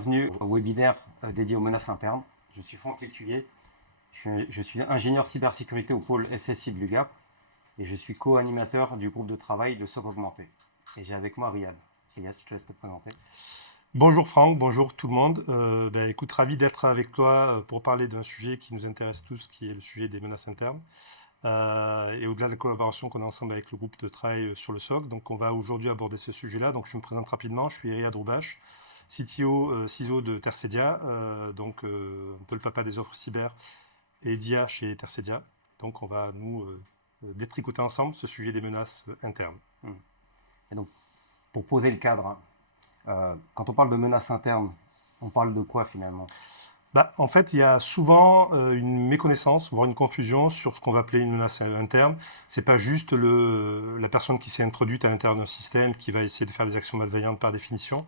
bienvenue au webinaire dédié aux menaces internes. Je suis Franck Lécuyer, je suis ingénieur cybersécurité au pôle SSI de l'UGAP et je suis co-animateur du groupe de travail de SOC Augmenté. Et j'ai avec moi Riyad. Riyad, je te laisse te présenter. Bonjour Franck, bonjour tout le monde. Écoute, ravi d'être avec toi pour parler d'un sujet qui nous intéresse tous, qui est le sujet des menaces internes. Et au-delà de la collaboration qu'on a ensemble avec le groupe de travail sur le SOC. Donc on va aujourd'hui aborder ce sujet-là. Donc je me présente rapidement, je suis Riyad Roubache, CTO, CISO de Tercedia, un peu le papa des offres cyber et DIA chez Tercedia. Donc on va nous détricoter ensemble ce sujet des menaces internes. Et donc, pour poser le cadre, quand on parle de menaces internes, on parle de quoi finalement ? En fait, il y a souvent une méconnaissance, voire une confusion sur ce qu'on va appeler une menace interne. C'est pas juste la personne qui s'est introduite à l'intérieur d'un système qui va essayer de faire des actions malveillantes par définition.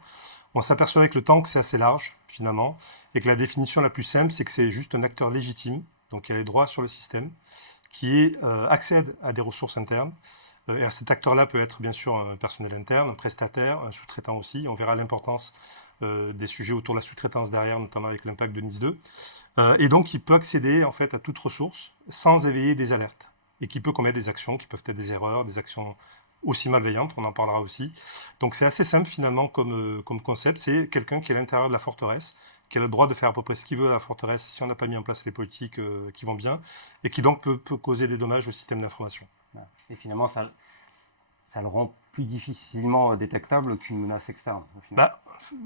On s'aperçoit avec le temps que c'est assez large, finalement, et que la définition la plus simple, c'est que c'est juste un acteur légitime, donc il a les droits sur le système, qui accède à des ressources internes. Et cet acteur-là peut être bien sûr un personnel interne, un prestataire, un sous-traitant aussi. On verra l'importance des sujets autour de la sous-traitance derrière, notamment avec l'impact de NIS2. Et donc, il peut accéder en fait à toute ressource sans éveiller des alertes. Et qui peut commettre des actions qui peuvent être des erreurs, des actions aussi malveillantes, on en parlera aussi. Donc, c'est assez simple finalement comme concept. C'est quelqu'un qui est à l'intérieur de la forteresse, qui a le droit de faire à peu près ce qu'il veut à la forteresse si on n'a pas mis en place les politiques qui vont bien, et qui donc peut causer des dommages au système d'information. Et finalement, ça le rend plus difficilement détectable qu'une menace externe.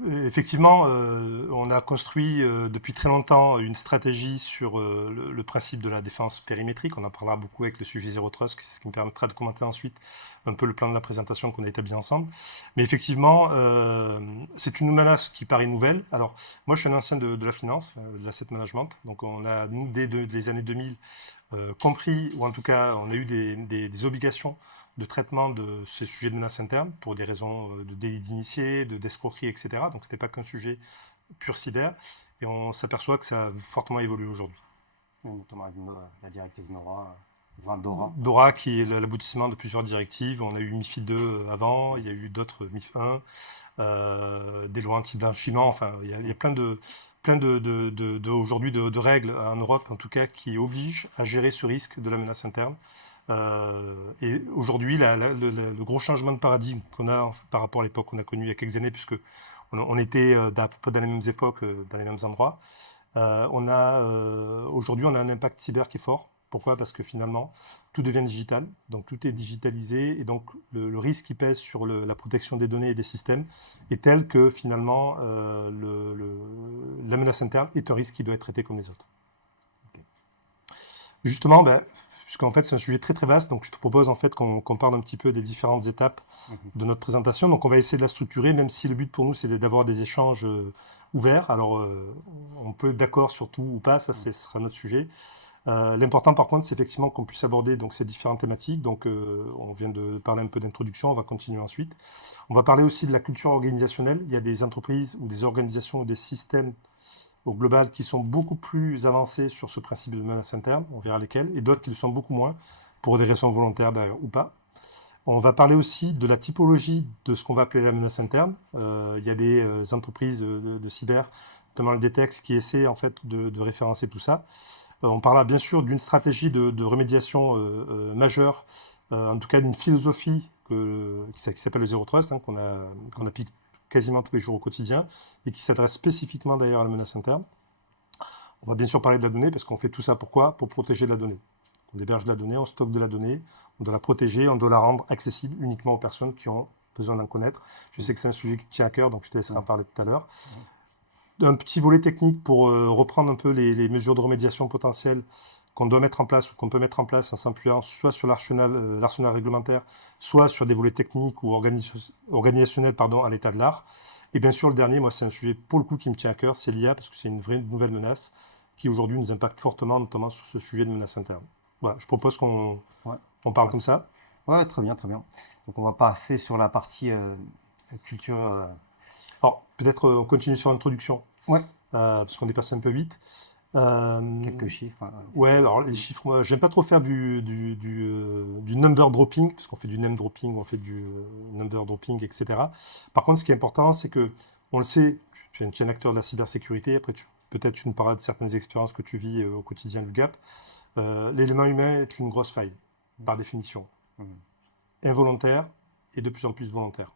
Effectivement, on a construit depuis très longtemps une stratégie sur le principe de la défense périmétrique. On en parlera beaucoup avec le sujet Zero Trust, ce qui me permettra de commenter ensuite un peu le plan de la présentation qu'on a établi ensemble. Mais effectivement, c'est une menace qui paraît nouvelle. Alors, moi, je suis un ancien de la finance, de l'asset management. Donc, on a, nous, dès les années 2000, compris, ou en tout cas, on a eu des obligations de traitement de ces sujets de menaces internes pour des raisons de délit d'initié, d'escroquerie, etc. Donc, ce n'était pas qu'un sujet pur cyber. Et on s'aperçoit que ça a fortement évolué aujourd'hui. Notamment avec la directive DORA. DORA, qui est l'aboutissement de plusieurs directives. On a eu MIFID 2 avant, il y a eu d'autres MIF 1, des lois anti-blanchiment. Enfin, il y a plein aujourd'hui de règles en Europe, en tout cas, qui obligent à gérer ce risque de la menace interne. Et aujourd'hui, le gros changement de paradigme qu'on a par rapport à l'époque qu'on a connue il y a quelques années, puisque on était à peu près dans les mêmes époques, dans les mêmes endroits, aujourd'hui, on a un impact cyber qui est fort. Pourquoi ? Parce que finalement, tout devient digital, donc tout est digitalisé, et donc le risque qui pèse sur la protection des données et des systèmes est tel que finalement, la menace interne est un risque qui doit être traité comme les autres. Okay. Justement, puisqu'en fait c'est un sujet très très vaste, donc je te propose en fait qu'on parle un petit peu des différentes étapes de notre présentation. Donc on va essayer de la structurer, même si le but pour nous c'est d'avoir des échanges ouverts. Alors on peut être d'accord sur tout ou pas, ça ce sera notre sujet. L'important par contre c'est effectivement qu'on puisse aborder donc, ces différentes thématiques. Donc on vient de parler un peu d'introduction, on va continuer ensuite. On va parler aussi de la culture organisationnelle. Il y a des entreprises ou des organisations ou des systèmes au global qui sont beaucoup plus avancés sur ce principe de menace interne, on verra lesquels, et d'autres qui le sont beaucoup moins, pour des raisons volontaires d'ailleurs ou pas. On va parler aussi de la typologie de ce qu'on va appeler la menace interne. Il y a des entreprises de cyber, notamment le DTEX, qui essaient en fait de référencer tout ça. On parlera bien sûr d'une stratégie de remédiation majeure, en tout cas d'une philosophie qui s'appelle le Zero Trust, qu'on applique quasiment tous les jours au quotidien, et qui s'adresse spécifiquement d'ailleurs à la menace interne. On va bien sûr parler de la donnée, parce qu'on fait tout ça pourquoi ? Pour protéger de la donnée. On héberge de la donnée, on stocke de la donnée, on doit la protéger, on doit la rendre accessible uniquement aux personnes qui ont besoin d'en connaître. Je sais que c'est un sujet qui tient à cœur, donc je te laisserai en parler tout à l'heure. Un petit volet technique pour reprendre un peu les mesures de remédiation potentielles qu'on doit mettre en place ou qu'on peut mettre en place en s'appuyant soit sur l'arsenal réglementaire, soit sur des volets techniques ou organisationnels à l'état de l'art. Et bien sûr, le dernier, moi, c'est un sujet pour le coup qui me tient à cœur, c'est l'IA, parce que c'est une vraie nouvelle menace qui aujourd'hui nous impacte fortement, notamment sur ce sujet de menace interne. Voilà, je propose qu'on parle comme ça. Ouais, très bien, très bien. Donc on va passer sur la partie culture. Alors, peut-être on continue sur l'introduction, parce qu'on est passé un peu vite. Quelques chiffres. Ouais, alors les chiffres, moi, j'aime pas trop faire du number dropping, parce qu'on fait du name dropping, on fait du number dropping, etc. Par contre, ce qui est important, c'est que On le sait, tu es un acteur de la cybersécurité, après peut-être tu nous parleras de certaines expériences que tu vis au quotidien du Gap. L'élément humain est une grosse faille, par définition. Involontaire et de plus en plus volontaire.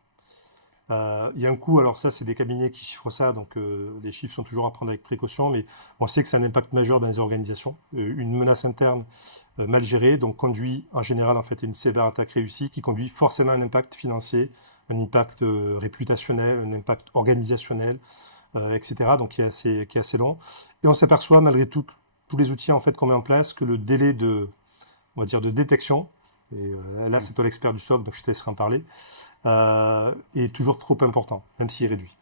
Il y a un coût, alors ça c'est des cabinets qui chiffrent ça, donc les chiffres sont toujours à prendre avec précaution, mais on sait que c'est un impact majeur dans les organisations. Une menace interne mal gérée, donc conduit en général en fait à une cyberattaque réussie, qui conduit forcément à un impact financier, un impact réputationnel, un impact organisationnel, etc. Donc qui est assez long. Et on s'aperçoit malgré tout, tous les outils en fait qu'on met en place, que le délai on va dire, de détection, et là c'est toi l'expert du SOC, donc je te laisserai en parler, est toujours trop important, même s'il est réduit.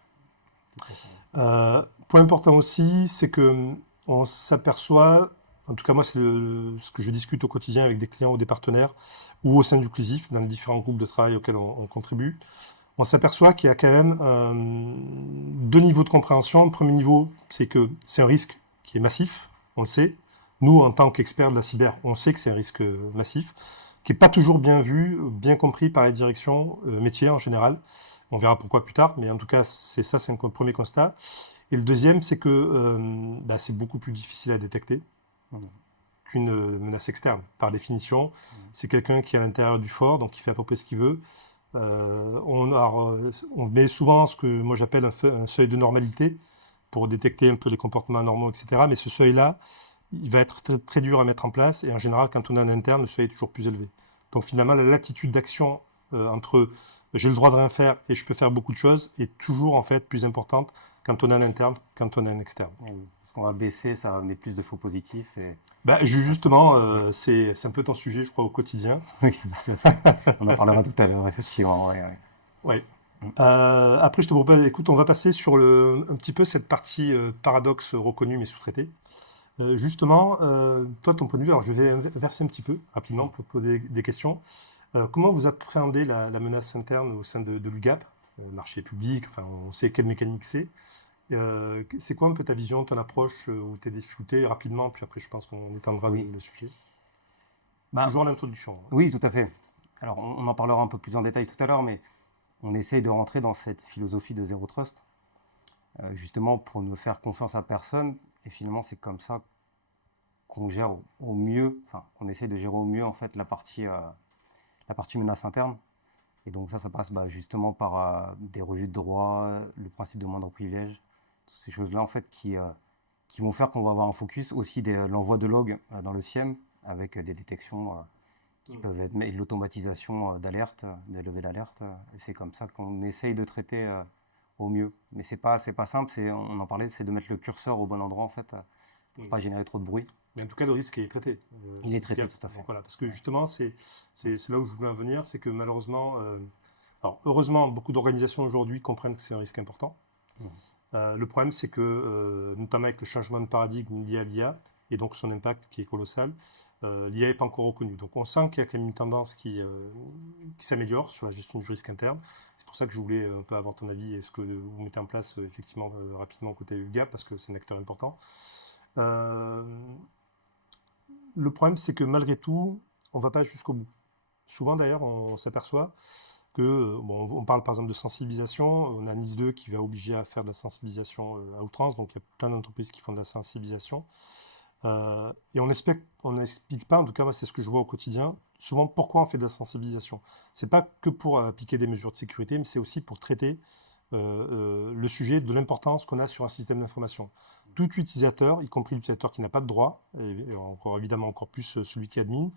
Point important aussi, c'est qu'on s'aperçoit, en tout cas moi c'est ce que je discute au quotidien avec des clients ou des partenaires, ou au sein du CLUSIF, dans les différents groupes de travail auxquels on contribue, on s'aperçoit qu'il y a quand même deux niveaux de compréhension. Le premier niveau, c'est que c'est un risque qui est massif, on le sait. Nous, en tant qu'experts de la cyber, on sait que c'est un risque massif, qui n'est pas toujours bien vu, bien compris par les directions métiers en général. On verra pourquoi plus tard, mais en tout cas, c'est un premier constat. Et le deuxième, c'est que c'est beaucoup plus difficile à détecter qu'une menace externe. Par définition, c'est quelqu'un qui est à l'intérieur du fort, donc qui fait à peu près ce qu'il veut. On met souvent ce que moi j'appelle un seuil de normalité pour détecter un peu les comportements anormaux, etc. Mais ce seuil-là, il va être très, très dur à mettre en place, et en général, quand on est en interne, le seuil est toujours plus élevé. Donc finalement, la latitude d'action entre j'ai le droit de rien faire et je peux faire beaucoup de choses est toujours en fait plus importante quand on est en interne, quand on est en externe. Parce qu'on va baisser, ça va amener plus de faux positifs. Et... Justement, c'est un peu ton sujet, je crois, au quotidien. Oui, on en parlera tout à l'heure, effectivement. Ouais. Après, je te propose, écoute, on va passer sur un petit peu cette partie paradoxe reconnu mais sous-traité. Justement, toi, ton point de vue, alors je vais verser un petit peu rapidement pour poser des questions. Comment vous appréhendez la menace interne au sein de l'UGAP, marché public, enfin, on sait quelle mécanique c'est. C'est quoi un peu ta vision, ton approche ou tes difficultés rapidement, puis après je pense qu'on étendra le sujet. Toujours l'introduction. Oui, tout à fait. Alors on en parlera un peu plus en détail tout à l'heure, mais on essaye de rentrer dans cette philosophie de zéro trust, justement pour ne faire confiance à personne, et finalement c'est comme ça qu'on gère au mieux, enfin qu'on essaye de gérer au mieux en fait la partie menace interne. Et donc ça passe justement par des revues de droit, le principe de moindre privilège, toutes ces choses-là en fait qui vont faire qu'on va avoir un focus, aussi l'envoi de logs dans le SIEM avec des détections qui peuvent être, et de l'automatisation d'alerte, des levées d'alerte. Et c'est comme ça qu'on essaye de traiter au mieux. Mais c'est pas simple, on en parlait, c'est de mettre le curseur au bon endroit en fait, pour ne pas générer trop de bruit. Mais en tout cas, le risque est traité. Il est traité, tout à fait. Voilà, parce que justement, c'est là où je voulais en venir, c'est que malheureusement, alors heureusement, beaucoup d'organisations aujourd'hui comprennent que c'est un risque important. Le problème, c'est que, notamment avec le changement de paradigme lié à l'IA, et donc son impact qui est colossal, l'IA n'est pas encore reconnue. Donc on sent qu'il y a quand même une tendance qui s'améliore sur la gestion du risque interne. C'est pour ça que je voulais un peu avoir ton avis et ce que vous mettez en place effectivement rapidement côté UGAP, parce que c'est un acteur important. Le problème, c'est que malgré tout, on ne va pas jusqu'au bout. Souvent, d'ailleurs, on s'aperçoit que, on parle par exemple de sensibilisation, on a NIS 2 qui va obliger à faire de la sensibilisation à outrance, donc il y a plein d'entreprises qui font de la sensibilisation. Et on n'explique pas, en tout cas, moi, c'est ce que je vois au quotidien, souvent pourquoi on fait de la sensibilisation. Ce n'est pas que pour appliquer des mesures de sécurité, mais c'est aussi pour traiter le sujet de l'importance qu'on a sur un système d'information. Tout utilisateur, y compris l'utilisateur qui n'a pas de droit, et évidemment encore plus celui qui admin,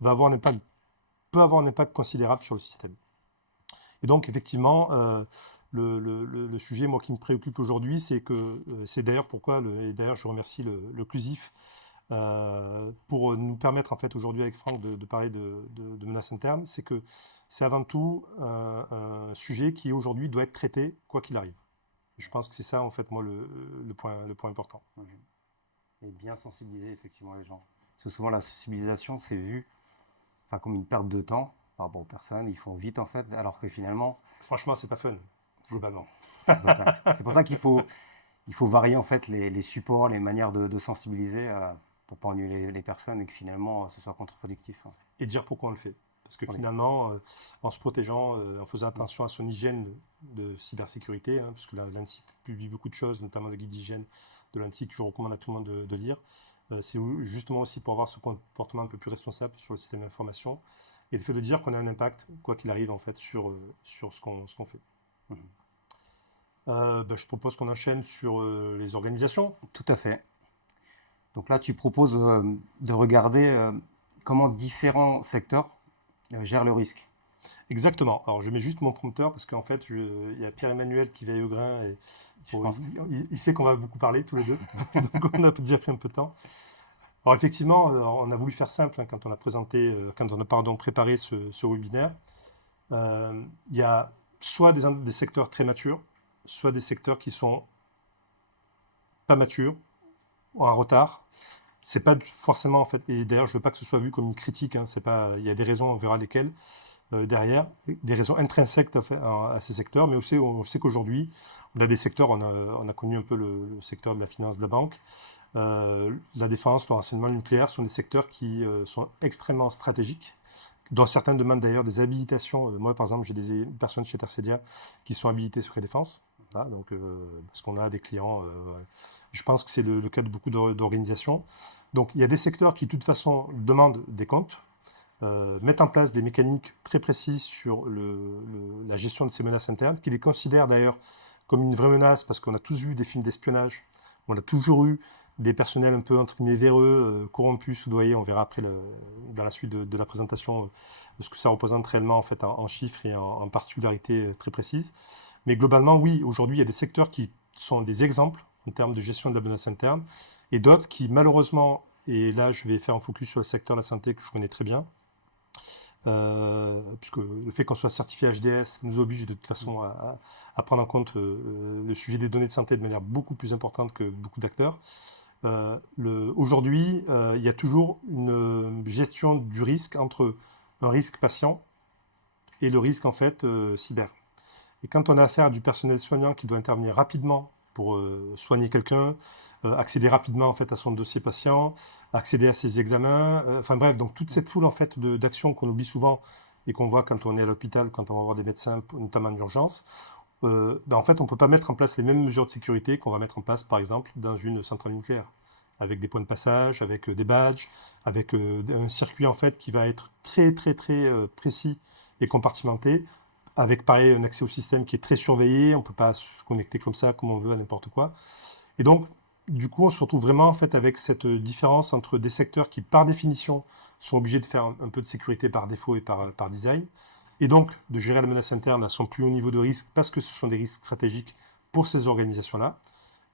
peut avoir un impact considérable sur le système. Et donc effectivement, le sujet moi, qui me préoccupe aujourd'hui, c'est d'ailleurs pourquoi, et d'ailleurs je remercie le CLUSIF pour nous permettre en fait aujourd'hui avec Franck de parler de menaces internes, c'est que c'est avant tout un sujet qui aujourd'hui doit être traité quoi qu'il arrive. Je pense que c'est ça en fait moi le point important. Et bien sensibiliser effectivement les gens. Parce que souvent la sensibilisation c'est vu comme une perte de temps par rapport aux personnes, ils font vite en fait, alors que finalement... Franchement c'est pas fun, globalement. C'est pour ça qu'il faut varier en fait les supports, les manières de sensibiliser pour pas ennuyer les personnes et que finalement ce soit contre-productif. Et dire pourquoi on le fait. Parce que Oui. finalement, en se protégeant, en faisant attention à son hygiène de cybersécurité, parce que l'ANSSI publie beaucoup de choses, notamment le guide d'hygiène de l'ANSSI que je recommande à tout le monde de lire, c'est justement aussi pour avoir ce comportement un peu plus responsable sur le système d'information et le fait de dire qu'on a un impact, quoi qu'il arrive, en fait, sur ce qu'on fait. Mhm. Je propose qu'on enchaîne sur les organisations. Tout à fait. Donc là, tu proposes de regarder comment différents secteurs gèrent le risque. Exactement. Alors, je mets juste mon prompteur parce qu'en fait, il y a Pierre-Emmanuel qui veille au grain et il sait qu'on va beaucoup parler tous les deux. Donc, on a déjà pris un peu de temps. Alors, effectivement, on a voulu faire simple quand on a préparé ce webinaire. Il y a soit des secteurs très matures, soit des secteurs qui sont pas matures ou en retard. C'est pas forcément, en fait, et d'ailleurs, je veux pas que ce soit vu comme une critique, c'est pas, il y a des raisons, on verra lesquelles. Derrière, des raisons intrinsèques à ces secteurs, mais aussi on sait qu'aujourd'hui, on a des secteurs, on a connu un peu le secteur de la finance, de la banque, la défense, le renseignement nucléaire sont des secteurs qui sont extrêmement stratégiques, dont certains demandent d'ailleurs des habilitations. Moi, par exemple, j'ai des personnes chez Tercedia qui sont habilitées secret défense, voilà, donc, parce qu'on a des clients, je pense que c'est le cas de beaucoup d'organisations. Donc, il y a des secteurs qui, de toute façon, demandent des comptes, mettent en place des mécaniques très précises sur la gestion de ces menaces internes, qui les considèrent d'ailleurs comme une vraie menace, parce qu'on a tous vu des films d'espionnage, on a toujours eu des personnels un peu entre guillemets véreux, corrompus, soudoyés. On verra après dans la suite de la présentation ce que ça représente réellement en fait en chiffres et en particularités très précises. Mais globalement, oui, aujourd'hui, il y a des secteurs qui sont des exemples en termes de gestion de la menace interne, et d'autres qui malheureusement, et là je vais faire un focus sur le secteur de la santé que je connais très bien, puisque le fait qu'on soit certifié HDS nous oblige de toute façon à prendre en compte le sujet des données de santé de manière beaucoup plus importante que beaucoup d'acteurs. Aujourd'hui, il y a toujours une gestion du risque entre un risque patient et le risque en fait cyber. Et quand on a affaire à du personnel soignant qui doit intervenir rapidement pour soigner quelqu'un, accéder rapidement en fait à son dossier patient, accéder à ses examens, enfin bref, donc toute cette foule en fait d'actions qu'on oublie souvent et qu'on voit quand on est à l'hôpital, quand on va voir des médecins, notamment d'urgence, en fait on ne peut pas mettre en place les mêmes mesures de sécurité qu'on va mettre en place par exemple dans une centrale nucléaire, avec des points de passage, avec des badges, avec un circuit en fait qui va être très très très précis et compartimenté, avec pareil un accès au système qui est très surveillé, on ne peut pas se connecter comme ça, comme on veut, à n'importe quoi. Et donc, du coup, on se retrouve vraiment en fait avec cette différence entre des secteurs qui, par définition, sont obligés de faire un peu de sécurité par défaut et par design, et donc de gérer la menace interne à son plus haut niveau de risque, parce que ce sont des risques stratégiques pour ces organisations-là,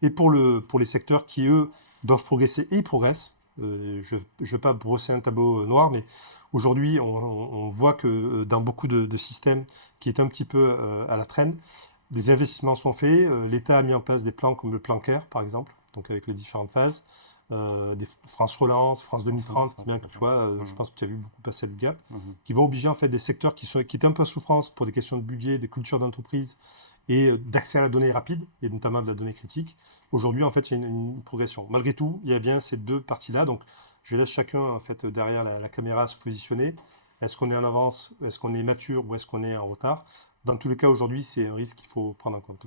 et pour les secteurs qui, eux, doivent progresser, et ils progressent. Je ne veux pas brosser un tableau noir, mais aujourd'hui, on voit que dans beaucoup de systèmes qui est un petit peu à la traîne, des investissements sont faits. L'État a mis en place des plans comme le plan CARE, par exemple, donc avec les différentes phases. Des France Relance, France 2030, bien que tu vois, je pense que tu as vu beaucoup passer le gap, qui vont obliger en fait des secteurs qui étaient un peu en souffrance pour des questions de budget, des cultures d'entreprise et d'accès à la donnée rapide, et notamment de la donnée critique. Aujourd'hui, en fait, il y a une progression. Malgré tout, il y a bien ces deux parties-là. Donc, je laisse chacun en fait derrière la caméra se positionner. Est-ce qu'on est en avance, est-ce qu'on est mature ou est-ce qu'on est en retard? Dans tous les cas, aujourd'hui, c'est un risque qu'il faut prendre en compte.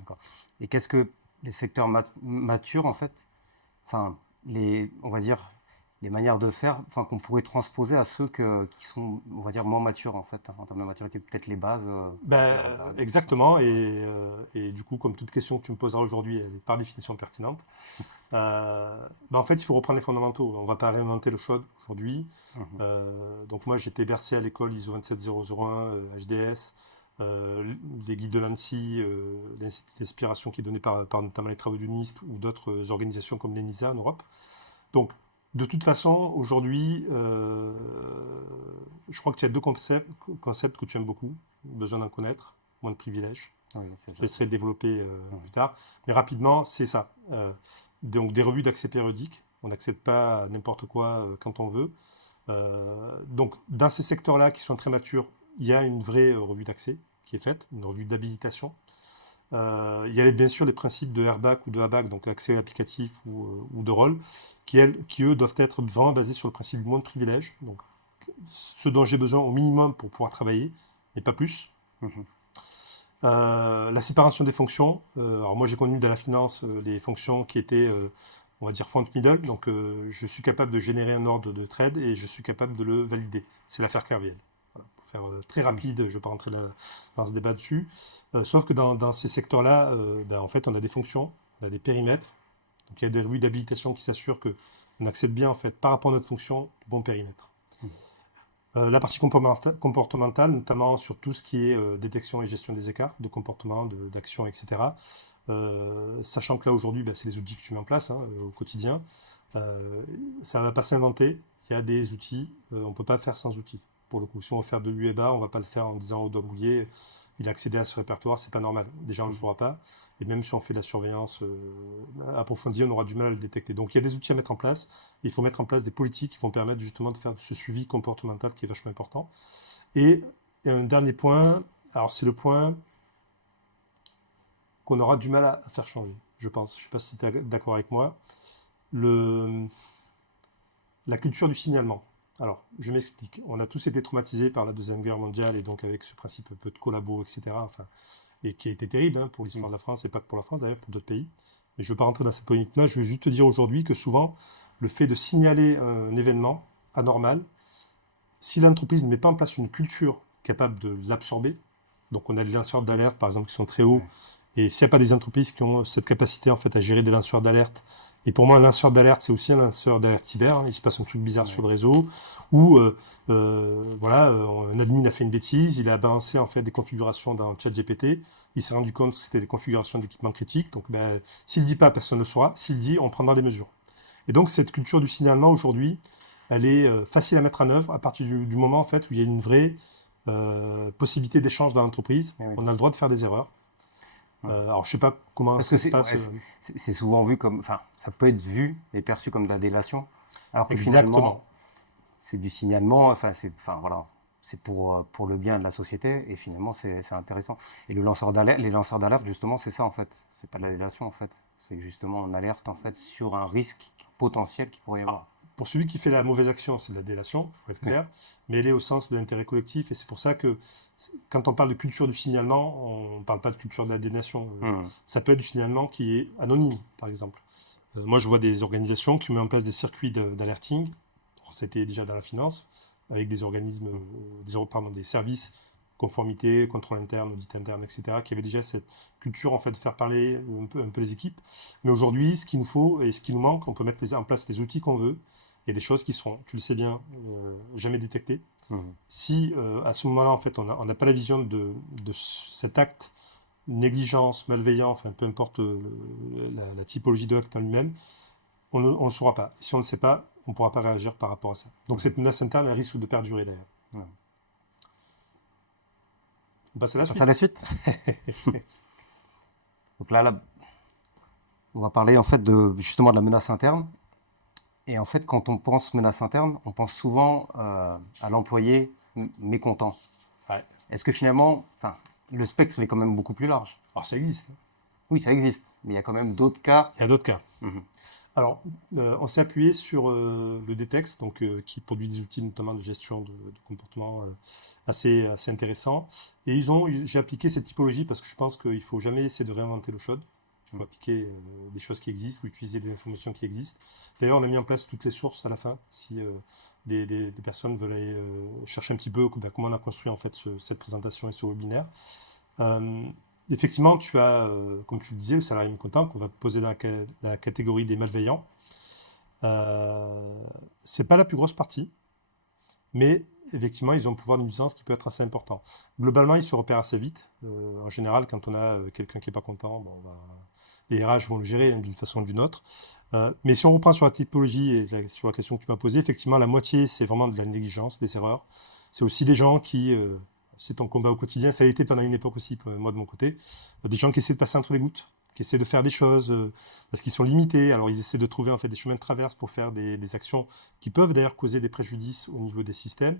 Et qu'est-ce que les secteurs matures, en fait, enfin, on va dire, les manières de faire, enfin, qu'on pourrait transposer à ceux qui sont, on va dire, moins matures, en fait, en termes de maturité, peut-être les bases. Exactement, et du coup, comme toute question que tu me poseras aujourd'hui, elle est par définition pertinente. En fait, il faut reprendre les fondamentaux. On ne va pas réinventer le chaud aujourd'hui. Donc moi, j'étais bercé à l'école ISO 27001, HDS, des guides de l'ANSSI, l'inspiration qui est donnée par notamment les travaux du NIST ou d'autres organisations comme l'ENISA en Europe. Donc, de toute façon, aujourd'hui, je crois que tu as deux concepts que tu aimes beaucoup. Besoin d'en connaître, moins de privilèges. Oui, je laisserai le développer plus tard. Mais rapidement, c'est ça. Donc, des revues d'accès périodiques. On n'accède pas à n'importe quoi quand on veut. Donc, dans ces secteurs-là qui sont très matures, il y a une vraie revue d'accès qui est faite, une revue d'habilitation. Il y a bien sûr les principes de RBAC ou de ABAC, donc accès applicatif ou de rôle, qui eux doivent être vraiment basés sur le principe du moins de privilèges. Donc ce dont j'ai besoin au minimum pour pouvoir travailler, mais pas plus. Mhm. La séparation des fonctions. Alors moi, j'ai connu dans la finance les fonctions qui étaient, on va dire, front-middle. Donc, je suis capable de générer un ordre de trade et je suis capable de le valider. C'est l'affaire Kerviel. Voilà, pour faire très rapide, je ne vais pas rentrer dans ce débat dessus. Sauf que dans ces secteurs-là, en fait, on a des fonctions, on a des périmètres. Donc, il y a des revues d'habilitation qui s'assurent qu'on accède bien, en fait, par rapport à notre fonction, le bon périmètre. La partie comportementale, notamment sur tout ce qui est détection et gestion des écarts de comportement, d'action, etc. Sachant que là, aujourd'hui, c'est les outils que tu mets en place au quotidien. Ça ne va pas s'inventer. Il y a des outils. On ne peut pas faire sans outils. Pour le coup, si on veut faire de l'UEBA, on ne va pas le faire en disant au doigt mouillé, il a accédé à ce répertoire, c'est pas normal. Déjà, on ne le saura pas. Et même si on fait de la surveillance approfondie, on aura du mal à le détecter. Donc, il y a des outils à mettre en place. Il faut mettre en place des politiques qui vont permettre justement de faire ce suivi comportemental qui est vachement important. Et un dernier point, alors c'est le point qu'on aura du mal à faire changer, je pense. Je ne sais pas si tu es d'accord avec moi. La culture du signalement. Alors, je m'explique. On a tous été traumatisés par la Deuxième Guerre mondiale et donc avec ce principe un peu de collabo, etc. Enfin, et qui a été terrible pour l'histoire de la France et pas que pour la France d'ailleurs, pour d'autres pays. Mais je ne veux pas rentrer dans cette polémique-là. Je veux juste te dire aujourd'hui que souvent, le fait de signaler un événement anormal, si l'entreprise ne met pas en place une culture capable de l'absorber, donc on a des lanceurs d'alerte par exemple qui sont très hauts, et s'il n'y a pas des entreprises qui ont cette capacité en fait à gérer des lanceurs d'alerte, et pour moi un lanceur d'alerte c'est aussi un lanceur d'alerte cyber, il se passe un truc bizarre sur le réseau, ou un admin a fait une bêtise, il a balancé en fait des configurations dans ChatGPT, il s'est rendu compte que c'était des configurations d'équipements critiques, donc s'il ne dit pas, personne ne le saura, s'il dit, on prendra des mesures. Et donc cette culture du signalement aujourd'hui, elle est facile à mettre en œuvre à partir du moment en fait où il y a une vraie possibilité d'échange dans l'entreprise. Oui. On a le droit de faire des erreurs. Alors, je ne sais pas comment ça se passe. C'est souvent vu comme... Enfin, ça peut être vu et perçu comme de la délation. Alors que finalement, c'est du signalement. C'est pour le bien de la société. Et finalement, c'est intéressant. Et les lanceurs d'alerte, justement, c'est ça, en fait. C'est pas de la délation, en fait. C'est justement on alerte, en fait, sur un risque potentiel qu'il pourrait y avoir. Pour celui qui fait la mauvaise action, c'est de la délation, il faut être clair, mais elle est au sens de l'intérêt collectif, et c'est pour ça que quand on parle de culture du signalement, on ne parle pas de culture de la délation. Ça peut être du signalement qui est anonyme, par exemple. Moi, je vois des organisations qui mettent en place des circuits d'alerting, c'était déjà dans la finance, avec des organismes, des services, conformité, contrôle interne, audit interne, etc., qui avaient déjà cette culture en fait, de faire parler un peu les équipes. Mais aujourd'hui, ce qu'il nous faut et ce qui nous manque, on peut mettre en place les outils qu'on veut. Il y a des choses qui seront, tu le sais bien, jamais détectées. Si à ce moment-là, en fait, on n'a pas la vision de cet acte, négligence, malveillant, enfin peu importe la typologie de l'acte en lui-même, on ne le saura pas. Et si on ne le sait pas, on ne pourra pas réagir par rapport à ça. Donc cette menace interne, elle risque de perdurer d'ailleurs. On passe à la suite. Donc là, on va parler en fait justement de la menace interne. Et en fait, quand on pense menace interne, on pense souvent à l'employé mécontent. Ouais. Est-ce que finalement, le spectre est quand même beaucoup plus large? Alors ça existe. Oui, ça existe, mais il y a quand même d'autres cas. Il y a d'autres cas. Alors, on s'est appuyé sur le DTEX, donc, qui produit des outils notamment de gestion de comportement assez intéressants. Et j'ai appliqué cette typologie parce que je pense qu'il ne faut jamais essayer de réinventer l'eau chaude. Il faut appliquer des choses qui existent ou utiliser des informations qui existent. D'ailleurs, on a mis en place toutes les sources à la fin, si des personnes veulent aller chercher un petit peu comment on a construit en fait cette présentation et ce webinaire. Effectivement, tu as, comme tu le disais, le salarié mécontent qu'on va poser dans la catégorie des malveillants. C'est pas la plus grosse partie, mais effectivement, ils ont un pouvoir de nuisance qui peut être assez important. Globalement, ils se repèrent assez vite. En général, quand on a quelqu'un qui n'est pas content, les RH vont le gérer d'une façon ou d'une autre. Mais si on reprend sur la typologie et sur la question que tu m'as posée, effectivement, la moitié, c'est vraiment de la négligence, des erreurs. C'est aussi des gens qui... c'est ton combat au quotidien, ça a été pendant une époque aussi, moi de mon côté, des gens qui essaient de passer entre les gouttes, qui essaient de faire des choses parce qu'ils sont limités, alors ils essaient de trouver en fait des chemins de traverse pour faire des actions qui peuvent d'ailleurs causer des préjudices au niveau des systèmes.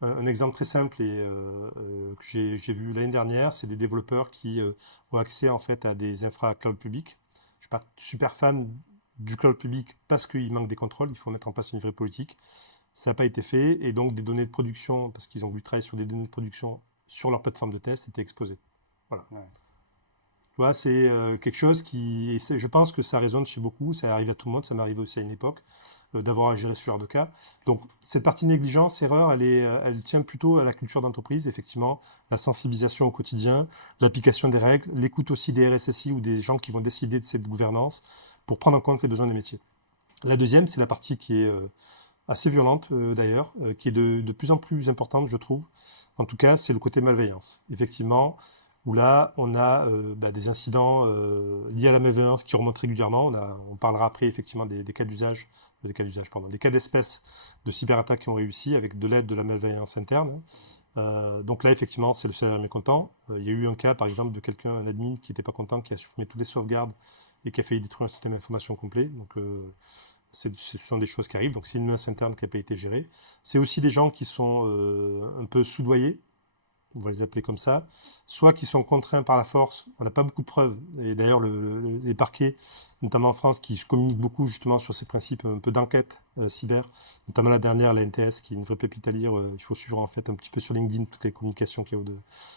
Un exemple très simple que j'ai vu l'année dernière, c'est des développeurs qui ont accès en fait à des infra cloud public. Je ne suis pas super fan du cloud public parce qu'il manque des contrôles, il faut mettre en place une vraie politique. Ça n'a pas été fait, et donc des données de production, parce qu'ils ont voulu travailler sur des données de production sur leur plateforme de test, étaient exposées. Voilà. Ouais. Tu vois, c'est quelque chose qui, je pense que ça résonne chez beaucoup, ça arrive à tout le monde, ça m'est arrivé aussi à une époque, d'avoir à gérer ce genre de cas. Donc cette partie négligence, erreur, elle tient plutôt à la culture d'entreprise, effectivement, la sensibilisation au quotidien, l'application des règles, l'écoute aussi des RSSI ou des gens qui vont décider de cette gouvernance pour prendre en compte les besoins des métiers. La deuxième, c'est la partie qui est assez violente d'ailleurs, qui est de plus en plus importante, je trouve. En tout cas, c'est le côté malveillance. Effectivement, où là, on a des incidents liés à la malveillance qui remontent régulièrement. On parlera après effectivement des cas d'usage, des cas d'espèces de cyberattaques qui ont réussi avec de l'aide de la malveillance interne. Donc là, effectivement, c'est le seul mécontent. Il y a eu un cas, par exemple, de quelqu'un, un admin qui n'était pas content, qui a supprimé toutes les sauvegardes et qui a failli détruire un système d'information complet. Donc ce sont des choses qui arrivent. Donc c'est une menace interne qui n'a pas été gérée. C'est aussi des gens qui sont un peu soudoyés, on va les appeler comme ça, soit qui sont contraints par la force. On n'a pas beaucoup de preuves. Et d'ailleurs, les parquets, notamment en France, qui communiquent beaucoup justement sur ces principes un peu d'enquête cyber, notamment la dernière, la NTS, qui est une vraie pépite à lire. Il faut suivre en fait un petit peu sur LinkedIn toutes les communications qu'il y a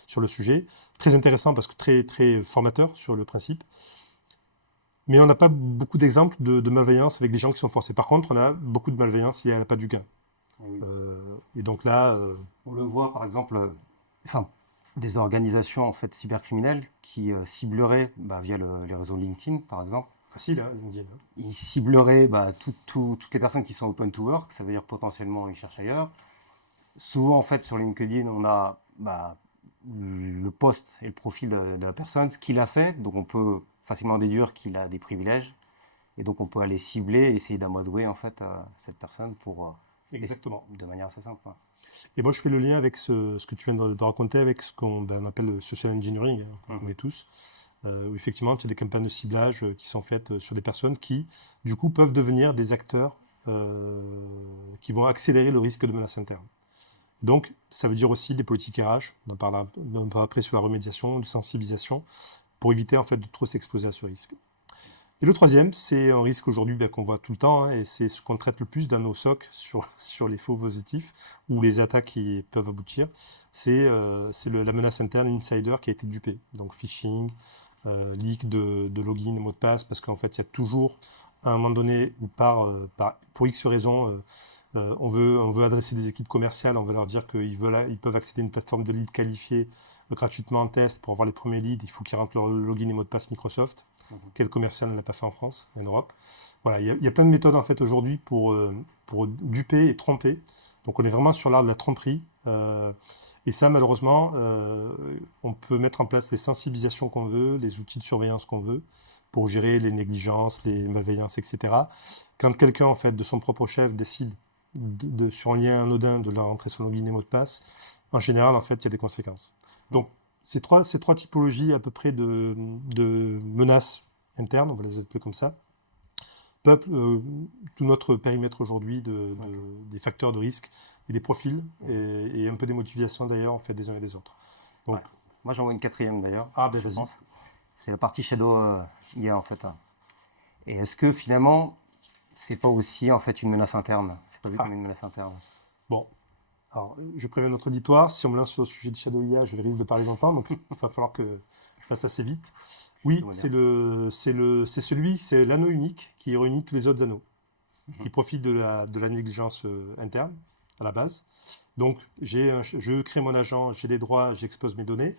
sur le sujet. Très intéressant parce que très, très formateur sur le principe. Mais on n'a pas beaucoup d'exemples de malveillance avec des gens qui sont forcés. Par contre, on a beaucoup de malveillance liée à l'appât du gain. Oui. Et donc là... On le voit par exemple, des organisations en fait, cybercriminelles qui cibleraient, via les réseaux LinkedIn par exemple, facile, hein, LinkedIn. ils cibleraient toutes les personnes qui sont open to work, ça veut dire potentiellement ils cherchent ailleurs. Souvent en fait sur LinkedIn, on a le poste et le profil de la personne, ce qu'il a fait, donc on peut facilement déduire qu'il a des privilèges, et donc on peut aller cibler et essayer d'amadouer en fait cette personne pour Exactement. de manière assez simple. Et moi je fais le lien avec ce que tu viens de raconter avec ce qu'on appelle le social engineering, hein, qu'on connaît tous, où effectivement il y a des campagnes de ciblage qui sont faites sur des personnes qui du coup peuvent devenir des acteurs qui vont accélérer le risque de menace interne. Donc, ça veut dire aussi des politiques RH, on en parlera après sur la remédiation, de sensibilisation, pour éviter en fait de trop s'exposer à ce risque. Et le troisième, c'est un risque aujourd'hui qu'on voit tout le temps, hein, et c'est ce qu'on traite le plus dans nos SOC sur les faux positifs ou les attaques qui peuvent aboutir, c'est la menace interne insider qui a été dupée. Donc phishing, leak de login et mot de passe, parce qu'en fait, il y a toujours, à un moment donné, ou pour X raisons, on veut adresser des équipes commerciales, on veut leur dire qu'ils peuvent accéder à une plateforme de lead qualifiée gratuitement en test pour avoir les premiers leads, il faut qu'ils rentrent leur login et mot de passe Microsoft. Quel commercial ne l'a pas fait en France et en Europe? Voilà, il y a plein de méthodes en fait aujourd'hui pour duper et tromper. Donc on est vraiment sur l'art de la tromperie. Et ça, malheureusement, on peut mettre en place les sensibilisations qu'on veut, les outils de surveillance qu'on veut pour gérer les négligences, les malveillances, etc. Quand quelqu'un, en fait, de son propre chef, décide sur un lien anodin de leur rentrer son login et mot de passe, en général, en fait, il y a des conséquences. Donc, ces trois typologies à peu près de menaces internes, on va les appeler comme ça, peuplent tout notre périmètre aujourd'hui des facteurs de risque et des profils et un peu des motivations d'ailleurs en fait des uns et des autres. Donc, moi j'en vois une quatrième d'ailleurs. Vas-y. Pense. C'est la partie Shadow IA en fait. Et est-ce que finalement c'est pas aussi en fait une menace interne? C'est pas vu comme une menace interne? Bon. Alors, je préviens notre auditoire, si on me lance sur le sujet de Shadow IA, je vais risquer de parler longtemps, donc il va falloir que je fasse assez vite. Oui, c'est l'anneau unique qui réunit tous les autres anneaux, qui profite de la négligence interne à la base. Donc, je crée mon agent, j'ai des droits, j'expose mes données.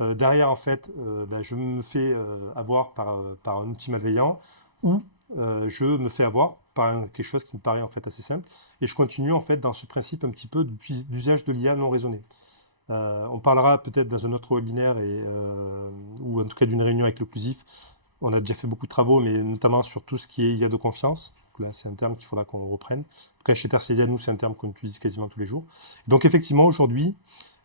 Derrière, en fait, je me fais avoir par un outil malveillant ou je me fais avoir par quelque chose qui me paraît en fait assez simple et je continue en fait dans ce principe un petit peu d'usage de l'IA non raisonné. On parlera peut-être dans un autre webinaire ou en tout cas d'une réunion avec l'Occlusif. On a déjà fait beaucoup de travaux, mais notamment sur tout ce qui est IA de confiance. Là, c'est un terme qu'il faudra qu'on reprenne. En tout cas, chez Tercesia, nous, c'est un terme qu'on utilise quasiment tous les jours. Donc, effectivement, aujourd'hui,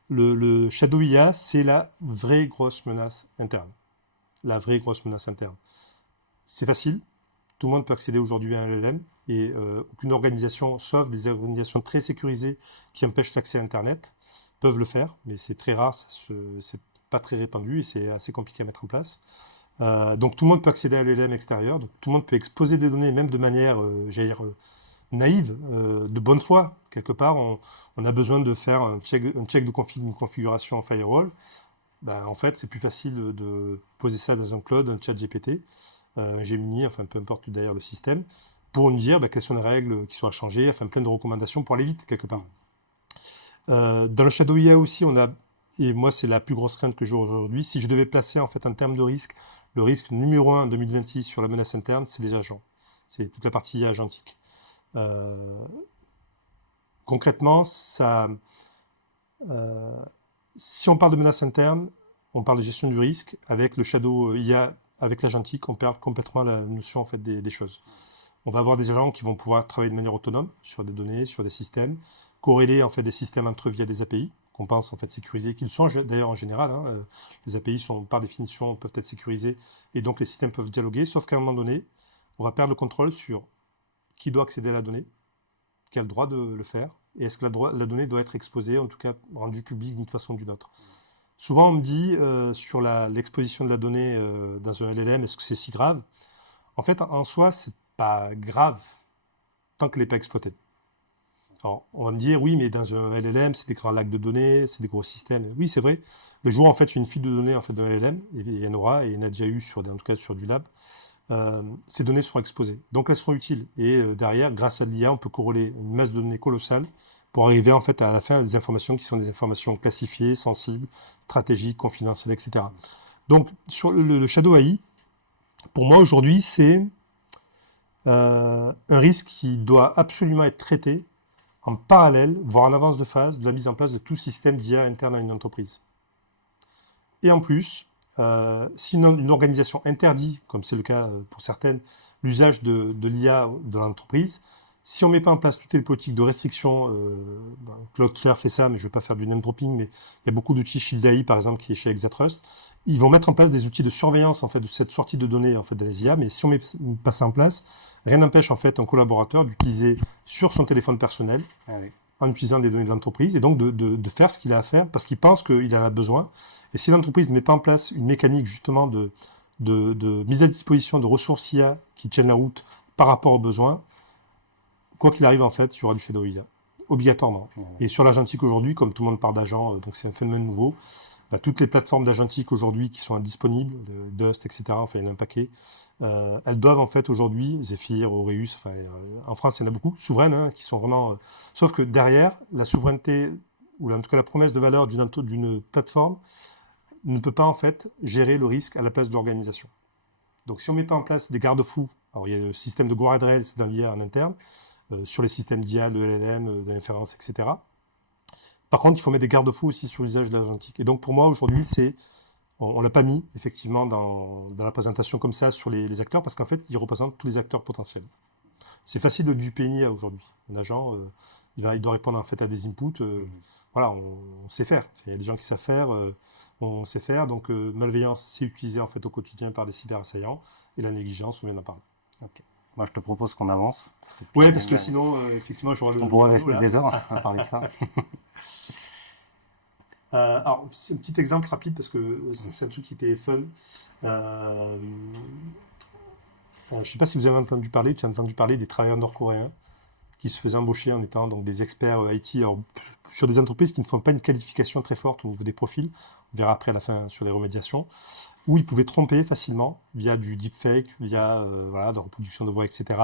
le Shadow IA, c'est la vraie grosse menace interne. La vraie grosse menace interne. C'est facile. Tout le monde peut accéder aujourd'hui à un LLM et aucune organisation, sauf des organisations très sécurisées qui empêchent l'accès à Internet, peuvent le faire, mais c'est très rare, c'est pas très répandu et c'est assez compliqué à mettre en place. Donc tout le monde peut accéder à l'LLM extérieur, donc tout le monde peut exposer des données, même de manière, naïve, de bonne foi. Quelque part, on a besoin de faire un check de une configuration en firewall. Ben, en fait, c'est plus facile de poser ça dans un cloud, un chat GPT, un Gemini, enfin peu importe d'ailleurs le système, pour nous dire quelles sont les règles qui sont à changer, enfin plein de recommandations pour aller vite quelque part. Dans le Shadow IA aussi, on a, et moi c'est la plus grosse crainte que j'ai aujourd'hui, si je devais placer en fait en termes de risque, le risque numéro 1 en 2026 sur la menace interne, c'est les agents. C'est toute la partie IA agentique. Concrètement, si on parle de menace interne, on parle de gestion du risque. Avec le Shadow IA, avec l'agentique, on perd complètement la notion en fait, des choses. On va avoir des agents qui vont pouvoir travailler de manière autonome sur des données, sur des systèmes, corréler en fait, des systèmes entre eux via des API, qu'on pense en fait sécurisés, qu'ils sont d'ailleurs en général. Les API sont par définition peuvent être sécurisés et donc les systèmes peuvent dialoguer, sauf qu'à un moment donné, on va perdre le contrôle sur qui doit accéder à la donnée, qui a le droit de le faire, et est-ce que la donnée doit être exposée, en tout cas rendue publique d'une façon ou d'une autre. Souvent, on me dit sur l'exposition de la donnée dans un LLM, est-ce que c'est si grave? En fait, en soi, c'est pas grave tant qu'elle n'est pas exploitée. Alors, on va me dire, oui, mais dans un LLM, c'est des grands lacs de données, c'est des gros systèmes. Oui, c'est vrai. Le jour, en fait, il y a une fuite de données en fait, d'un LLM, et il y en aura, et il y en a déjà eu, en tout cas sur du lab. Ces données seront exposées. Donc, elles seront utiles. Et derrière, grâce à l'IA, on peut corréler une masse de données colossale pour arriver en fait à la fin à des informations qui sont des informations classifiées, sensibles, stratégiques, confidentielles, etc. Donc, sur le Shadow AI, pour moi, aujourd'hui, c'est un risque qui doit absolument être traité en parallèle, voire en avance de phase, de la mise en place de tout système d'IA interne à une entreprise. Et en plus, si une organisation interdit, comme c'est le cas pour certaines, l'usage de l'IA de l'entreprise, si on ne met pas en place toutes les politiques de restriction, Cloudflare fait ça, mais je ne vais pas faire du name dropping, mais il y a beaucoup d'outils, Shield AI par exemple, qui est chez Exatrust, ils vont mettre en place des outils de surveillance en fait, de cette sortie de données en fait, de la IA, mais si on met pas ça en place, rien n'empêche en fait un collaborateur d'utiliser sur son téléphone personnel, en utilisant des données de l'entreprise, et donc de faire ce qu'il a à faire, parce qu'il pense qu'il en a besoin. Et si l'entreprise ne met pas en place une mécanique justement de mise à disposition de ressources IA qui tiennent la route par rapport aux besoins, quoi qu'il arrive en fait, il y aura du Shadow IA, obligatoirement. Et sur l'agentique aujourd'hui, comme tout le monde parle d'agents, donc c'est un phénomène nouveau, toutes les plateformes d'agentique aujourd'hui qui sont disponibles, Dust, etc., enfin il y en a un paquet, elles doivent en fait aujourd'hui, Zephyr, Aureus, enfin, en France il y en a beaucoup, souveraines, qui sont vraiment... sauf que derrière, la souveraineté, ou en tout cas la promesse de valeur d'une plateforme, ne peut pas en fait gérer le risque à la place de l'organisation. Donc si on ne met pas en place des garde-fous, alors il y a le système de guardrails dans l'IA en interne, sur les systèmes d'IA, de LLM, de l'inférence, etc. Par contre, il faut mettre des garde-fous aussi sur l'usage de l'agentique. Et donc pour moi aujourd'hui, on ne l'a pas mis effectivement dans la présentation comme ça sur les acteurs, parce qu'en fait, ils représentent tous les acteurs potentiels. C'est facile de duper une IA aujourd'hui. Un agent, il doit répondre en fait à des inputs. Voilà, on sait faire. Il y a des gens qui savent faire, on sait faire. Donc malveillance, c'est utilisé en fait au quotidien par des cyberassaillants, et la négligence, on vient d'en parler. Okay. Moi, je te propose qu'on avance. Oui, parce que sinon, effectivement, on pourrait rester des heures à parler de ça. Alors, c'est un petit exemple rapide parce que c'est un truc qui était fun. Je ne sais pas si vous avez entendu parler, tu as entendu parler des travailleurs nord-coréens qui se faisaient embaucher en étant donc, des experts IT sur des entreprises qui ne font pas une qualification très forte au niveau des profils. On verra après à la fin sur les remédiations, où ils pouvaient tromper facilement via du deepfake, via de reproduction de voix, etc.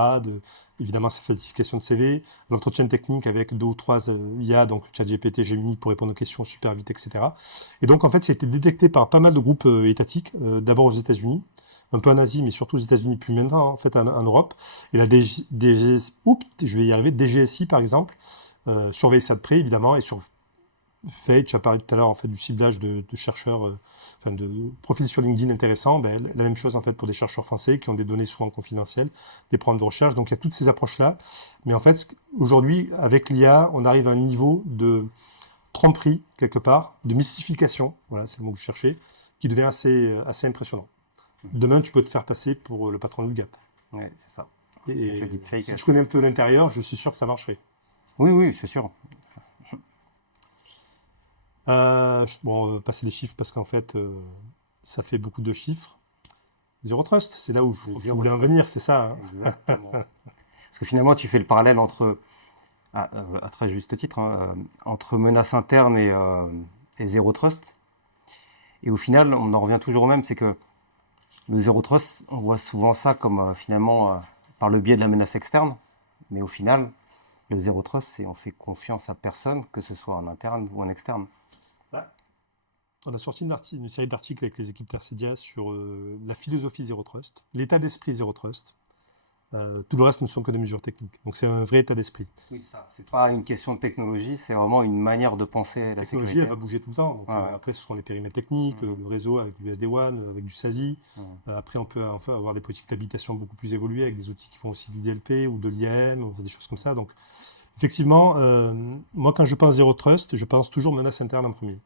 Évidemment, sa falsification de CV, l'entretien technique avec 2 ou 3 IA, donc ChatGPT, Gemini pour répondre aux questions super vite, etc. Et donc, en fait, ça a été détecté par pas mal de groupes étatiques, d'abord aux États-Unis, un peu en Asie, mais surtout aux États-Unis, puis maintenant en fait en Europe. Et la DGSI, par exemple, surveille ça de près, évidemment, et sur Fate, tu as parlé tout à l'heure en fait, du ciblage de chercheurs, de profils sur LinkedIn intéressants. La même chose en fait, pour des chercheurs français qui ont des données souvent confidentielles, des programmes de recherche. Donc il y a toutes ces approches-là. Mais en fait, aujourd'hui, avec l'IA, on arrive à un niveau de tromperie, quelque part, de mystification, voilà, c'est le mot que je cherchais, qui devient assez impressionnant. Demain, tu peux te faire passer pour le patron du Gap. Oui, c'est ça. Et si tu connais un peu l'intérieur, je suis sûr que ça marcherait. Oui, c'est sûr. On va passer les chiffres parce qu'en fait, ça fait beaucoup de chiffres. Zero Trust, c'est là où je voulais en venir, c'est ça. Exactement. Parce que finalement, tu fais le parallèle à très juste titre, entre menace interne et zéro trust. Et au final, on en revient toujours au même, c'est que le zéro trust, on voit souvent ça comme finalement par le biais de la menace externe. Mais au final, le zéro trust, c'est on fait confiance à personne, que ce soit en interne ou en externe. On a sorti une série d'articles avec les équipes Tercedia sur la philosophie Zero Trust, l'état d'esprit Zero Trust. Tout le reste ne sont que des mesures techniques. Donc c'est un vrai état d'esprit. Oui, c'est ça. C'est pas une question de technologie, c'est vraiment une manière de penser la La technologie, sécurité. elle va bouger tout le temps. Donc, après, ce sont les périmètres techniques, le réseau avec du SD-WAN, avec du SASI. Après, on peut enfin avoir des politiques d'habitation beaucoup plus évoluées avec des outils qui font aussi du DLP ou de l'IAM, ou des choses comme ça. Donc, effectivement, moi, quand je pense Zero Trust, je pense toujours menace interne en premier.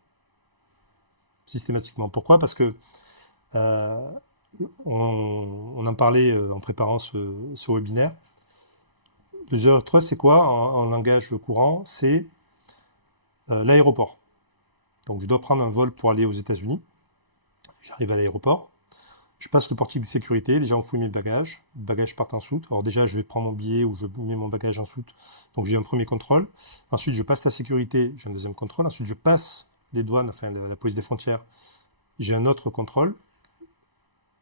Systématiquement. Pourquoi ? Parce que on en parlait en préparant ce webinaire. Le Zero Trust, c'est quoi en langage courant ? C'est l'aéroport. Donc, je dois prendre un vol pour aller aux États-Unis. J'arrive à l'aéroport. Je passe le portique de sécurité. Les gens fouillent mes bagages. Les bagages partent en soute. Alors, déjà, je vais prendre mon billet ou je mets mon bagage en soute. Donc, j'ai un premier contrôle. Ensuite, je passe la sécurité. J'ai un deuxième contrôle. Ensuite, je passe les douanes, enfin la police des frontières. J'ai un autre contrôle.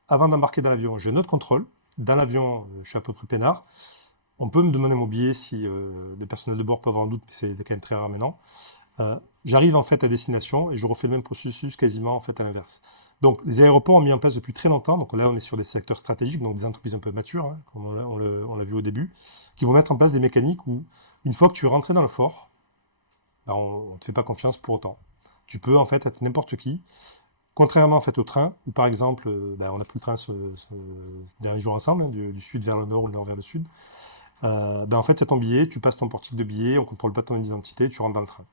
Avant d'embarquer dans l'avion, j'ai un autre contrôle. Dans l'avion, je suis à peu près peinard. On peut me demander mon billet si le personnel de bord peut avoir un doute, mais c'est quand même très rare maintenant. J'arrive en fait à destination et je refais le même processus quasiment en fait à l'inverse. Donc les aéroports ont mis en place depuis très longtemps, donc là on est sur des secteurs stratégiques, donc des entreprises un peu matures, hein, comme on l'a vu au début, qui vont mettre en place des mécaniques où une fois que tu es rentré dans le fort, ben, on ne te fait pas confiance pour autant. Tu peux en fait être n'importe qui. Contrairement en fait au train, où par exemple, on a pris le train ce dernier jour ensemble, hein, du sud vers le nord ou le nord vers le sud, en fait c'est ton billet, tu passes ton portique de billet, on ne contrôle pas ton identité, tu rentres dans le train.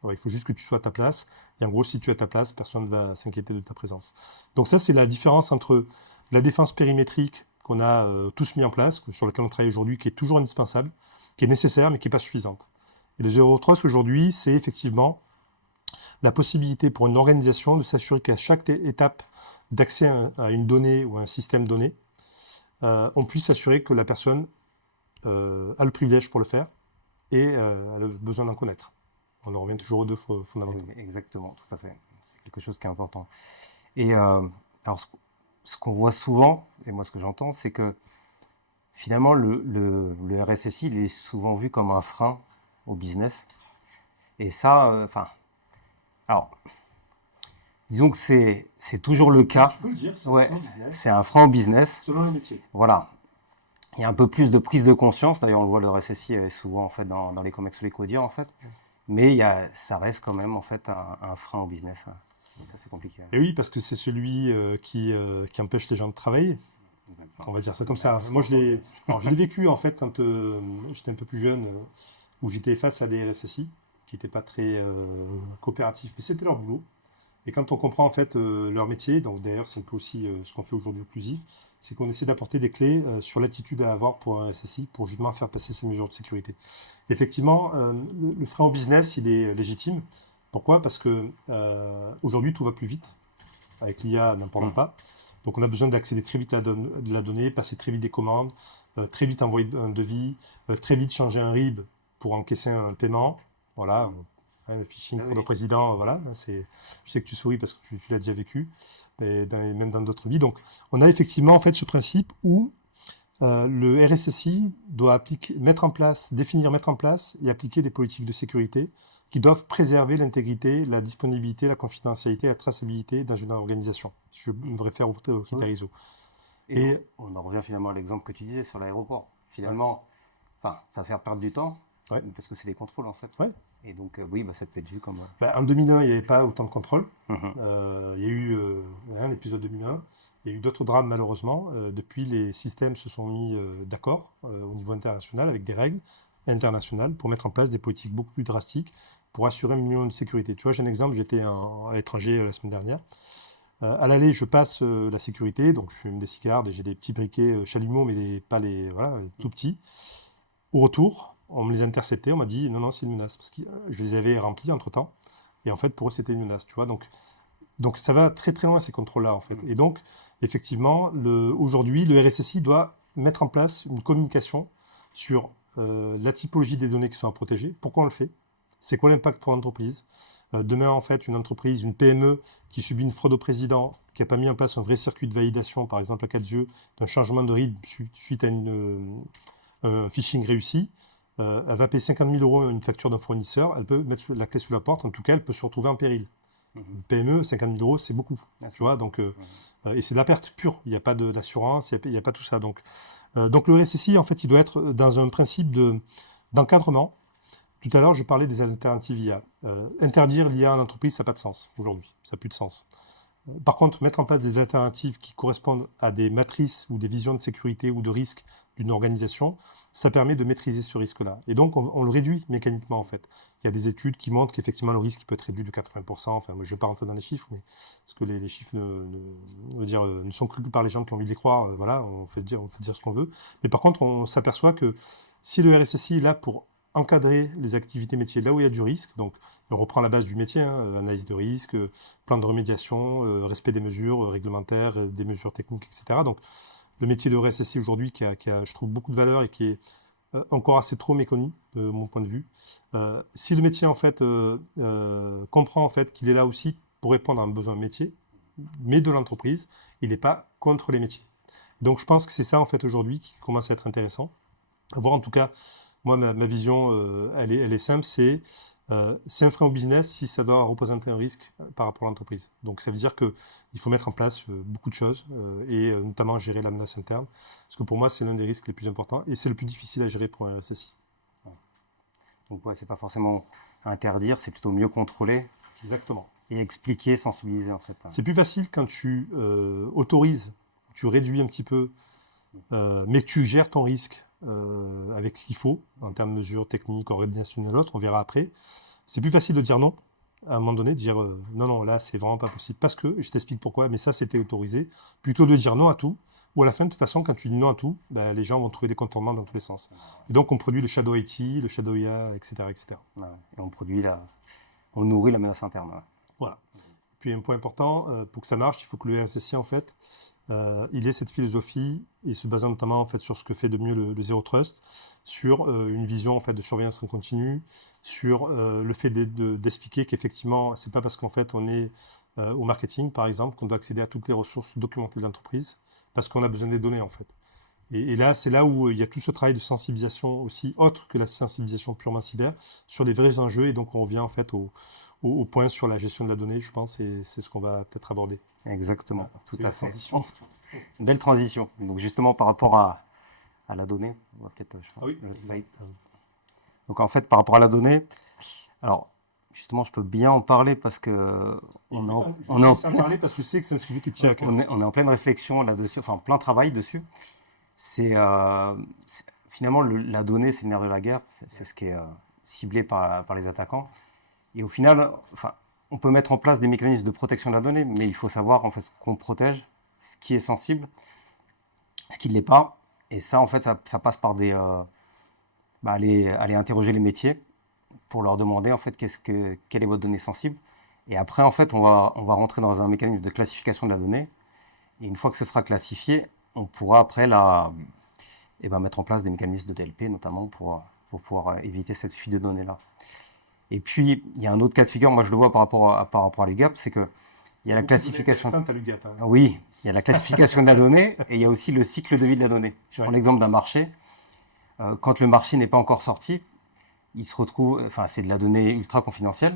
Alors, il faut juste que tu sois à ta place, et en gros si tu es à ta place, personne ne va s'inquiéter de ta présence. Donc ça c'est la différence entre la défense périmétrique qu'on a tous mis en place, sur laquelle on travaille aujourd'hui, qui est toujours indispensable, qui est nécessaire mais qui n'est pas suffisante. Et le Zero Trust aujourd'hui, c'est effectivement la possibilité pour une organisation de s'assurer qu'à chaque étape d'accès à une donnée ou à un système donné, on puisse s'assurer que la personne a le privilège pour le faire et a le besoin d'en connaître. On en revient toujours aux deux fondamentaux. Exactement, tout à fait. C'est quelque chose qui est important. Et alors, ce qu'on voit souvent, et moi ce que j'entends, c'est que finalement le RSSI il est souvent vu comme un frein au business. Et ça, alors, disons que c'est toujours le cas. Tu peux le dire, c'est Ouais, un frein au business. c'est un frein au business. Selon les métiers. Voilà. Il y a un peu plus de prise de conscience. D'ailleurs, on le voit, le RSSI est souvent en fait dans les COMEX ou les CODIR en fait. Mais ça reste quand même en fait un frein au business. Ça, c'est compliqué. Et oui, parce que c'est celui qui empêche les gens de travailler. On va dire ça comme ça. Moi, je l'ai vécu en fait quand j'étais un peu plus jeune, où j'étais face à des RSSI qui n'étaient pas très coopératifs, mais c'était leur boulot. Et quand on comprend en fait leur métier, donc d'ailleurs c'est un peu aussi ce qu'on fait aujourd'hui au Clusif, c'est qu'on essaie d'apporter des clés sur l'attitude à avoir pour un RSSI pour justement faire passer ces mesures de sécurité. Effectivement, le frein au business, il est légitime. Pourquoi ? Parce que aujourd'hui tout va plus vite. Avec l'IA, n'en parlons pas. Donc on a besoin d'accéder très vite à la donnée, passer très vite des commandes, très vite envoyer un devis, très vite changer un RIB pour encaisser un paiement. Voilà, le phishing pour le président, voilà. Je sais que tu souris parce que tu l'as déjà vécu, même dans d'autres vies. Donc on a effectivement en fait ce principe où le RSSI doit mettre en place et appliquer des politiques de sécurité qui doivent préserver l'intégrité, la disponibilité, la confidentialité, la traçabilité dans une organisation. Je me réfère au critère ISO. Et on en revient finalement à l'exemple que tu disais sur l'aéroport. Finalement, ça va faire perdre du temps, parce que c'est des contrôles en fait. Ouais. Et donc, ça peut être vu comme... En 2001, il n'y avait pas autant de contrôles. Il y a eu l'épisode 2001. Il y a eu d'autres drames malheureusement. Depuis, les systèmes se sont mis d'accord au niveau international avec des règles internationales pour mettre en place des politiques beaucoup plus drastiques pour assurer un minimum de sécurité. Tu vois, j'ai un exemple, j'étais à l'étranger la semaine dernière. À l'aller, je passe la sécurité, donc je fume des cigares, j'ai des petits briquets chalumeaux, mais pas les tout petits. Au retour, on me les a interceptés, on m'a dit non, c'est une menace, parce que je les avais remplis entre-temps, et en fait, pour eux, c'était une menace, tu vois. Donc ça va très très loin, ces contrôles-là, en fait. Et donc, effectivement, aujourd'hui, le RSSI doit mettre en place une communication sur la typologie des données qui sont à protéger, pourquoi on le fait, c'est quoi l'impact pour l'entreprise. Demain, en fait, une entreprise, une PME qui subit une fraude au président, qui n'a pas mis en place un vrai circuit de validation, par exemple à 4 yeux, d'un changement de rythme suite à un phishing réussi, elle va payer 50 000 € une facture d'un fournisseur, elle peut mettre la clé sous la porte, en tout cas, elle peut se retrouver en péril. Une PME, 50 000 €, c'est beaucoup. Tu vois, donc, et c'est de la perte pure. Il n'y a pas d'assurance, il n'y a pas tout ça. Donc le RSSI, en fait, il doit être dans un principe d'encadrement. Tout à l'heure, je parlais des alternatives IA. Interdire l'IA en entreprise, ça n'a pas de sens aujourd'hui. Ça n'a plus de sens. Par contre, mettre en place des alternatives qui correspondent à des matrices ou des visions de sécurité ou de risque d'une organisation, ça permet de maîtriser ce risque-là. Et donc, on le réduit mécaniquement, en fait. Il y a des études qui montrent qu'effectivement, le risque peut être réduit de 80%. Enfin, moi, je ne vais pas rentrer dans les chiffres, mais parce que les chiffres ne sont crus que par les gens qui ont envie de les croire. Voilà, on fait dire ce qu'on veut. Mais par contre, on s'aperçoit que si le RSSI est là pour encadrer les activités métiers là où il y a du risque, donc on reprend la base du métier, analyse de risque, plan de remédiation, respect des mesures réglementaires, des mesures techniques, etc. Donc, le métier de RSSI aujourd'hui qui a, je trouve, beaucoup de valeur et qui est encore assez trop méconnu de mon point de vue. Si le métier en fait comprend en fait qu'il est là aussi pour répondre à un besoin métier, mais de l'entreprise, il n'est pas contre les métiers. Donc je pense que c'est ça en fait aujourd'hui qui commence à être intéressant. Voir en tout cas, moi ma vision, elle est simple, c'est un frein au business si ça doit représenter un risque par rapport à l'entreprise. Donc ça veut dire qu'il faut mettre en place beaucoup de choses et notamment gérer la menace interne. Parce que pour moi, c'est l'un des risques les plus importants et c'est le plus difficile à gérer pour un RSSI. Donc ouais, c'est pas forcément interdire, c'est plutôt mieux contrôler. Exactement. Et expliquer, sensibiliser en fait. C'est plus facile quand tu autorises, tu réduis un petit peu, mais que tu gères ton risque avec ce qu'il faut, en termes de mesures techniques, organisationnelles, autres, on verra après. C'est plus facile de dire non, à un moment donné, de dire non, là, c'est vraiment pas possible, parce que, je t'explique pourquoi, mais ça, c'était autorisé, plutôt de dire non à tout, ou à la fin, de toute façon, quand tu dis non à tout, les gens vont trouver des contournements dans tous les sens. Et donc, on produit le shadow IT, le shadow IA, etc. etc. Ouais, et on nourrit la menace interne. Ouais. Voilà. Puis, un point important, pour que ça marche, il faut que le RSSI, en fait, il ait cette philosophie et se basant notamment en fait sur ce que fait de mieux le Zero Trust, sur une vision en fait de surveillance en continu, sur le fait d'expliquer qu'effectivement c'est pas parce qu'en fait on est au marketing par exemple qu'on doit accéder à toutes les ressources documentées de l'entreprise parce qu'on a besoin des données en fait. Et là c'est là où il y a tout ce travail de sensibilisation aussi autre que la sensibilisation purement cyber sur les vrais enjeux et donc on revient en fait au point sur la gestion de la donnée, je pense, et c'est ce qu'on va peut-être aborder. Exactement, Voilà, tout à fait. Transition. Une belle transition. Donc justement par rapport à la donnée, on va peut-être le slide. Donc en fait par rapport à la donnée, alors justement je peux bien en parler parce que on est en parler parce que je sais que c'est un sujet qui tient à cœur. On est en pleine réflexion là-dessus, enfin plein travail dessus. C'est finalement la donnée, c'est le nerf de la guerre, c'est ce qui est ciblé par les attaquants. Et au final, on peut mettre en place des mécanismes de protection de la donnée, mais il faut savoir en fait ce qu'on protège, ce qui est sensible, ce qui ne l'est pas. Et ça, en fait, ça passe par aller interroger les métiers pour leur demander en fait quelle est votre donnée sensible. Et après, en fait, on va rentrer dans un mécanisme de classification de la donnée. Et une fois que ce sera classifié, on pourra après mettre en place des mécanismes de DLP, notamment pour pouvoir éviter cette fuite de données-là. Et puis, il y a un autre cas de figure, moi je le vois par rapport à l'UGAP, c'est qu'il y a la classification. Oui, il y a la classification de la donnée et il y a aussi le cycle de vie de la donnée. Je prends l'exemple d'un marché. Quand le marché n'est pas encore sorti, il se retrouve, c'est de la donnée ultra confidentielle,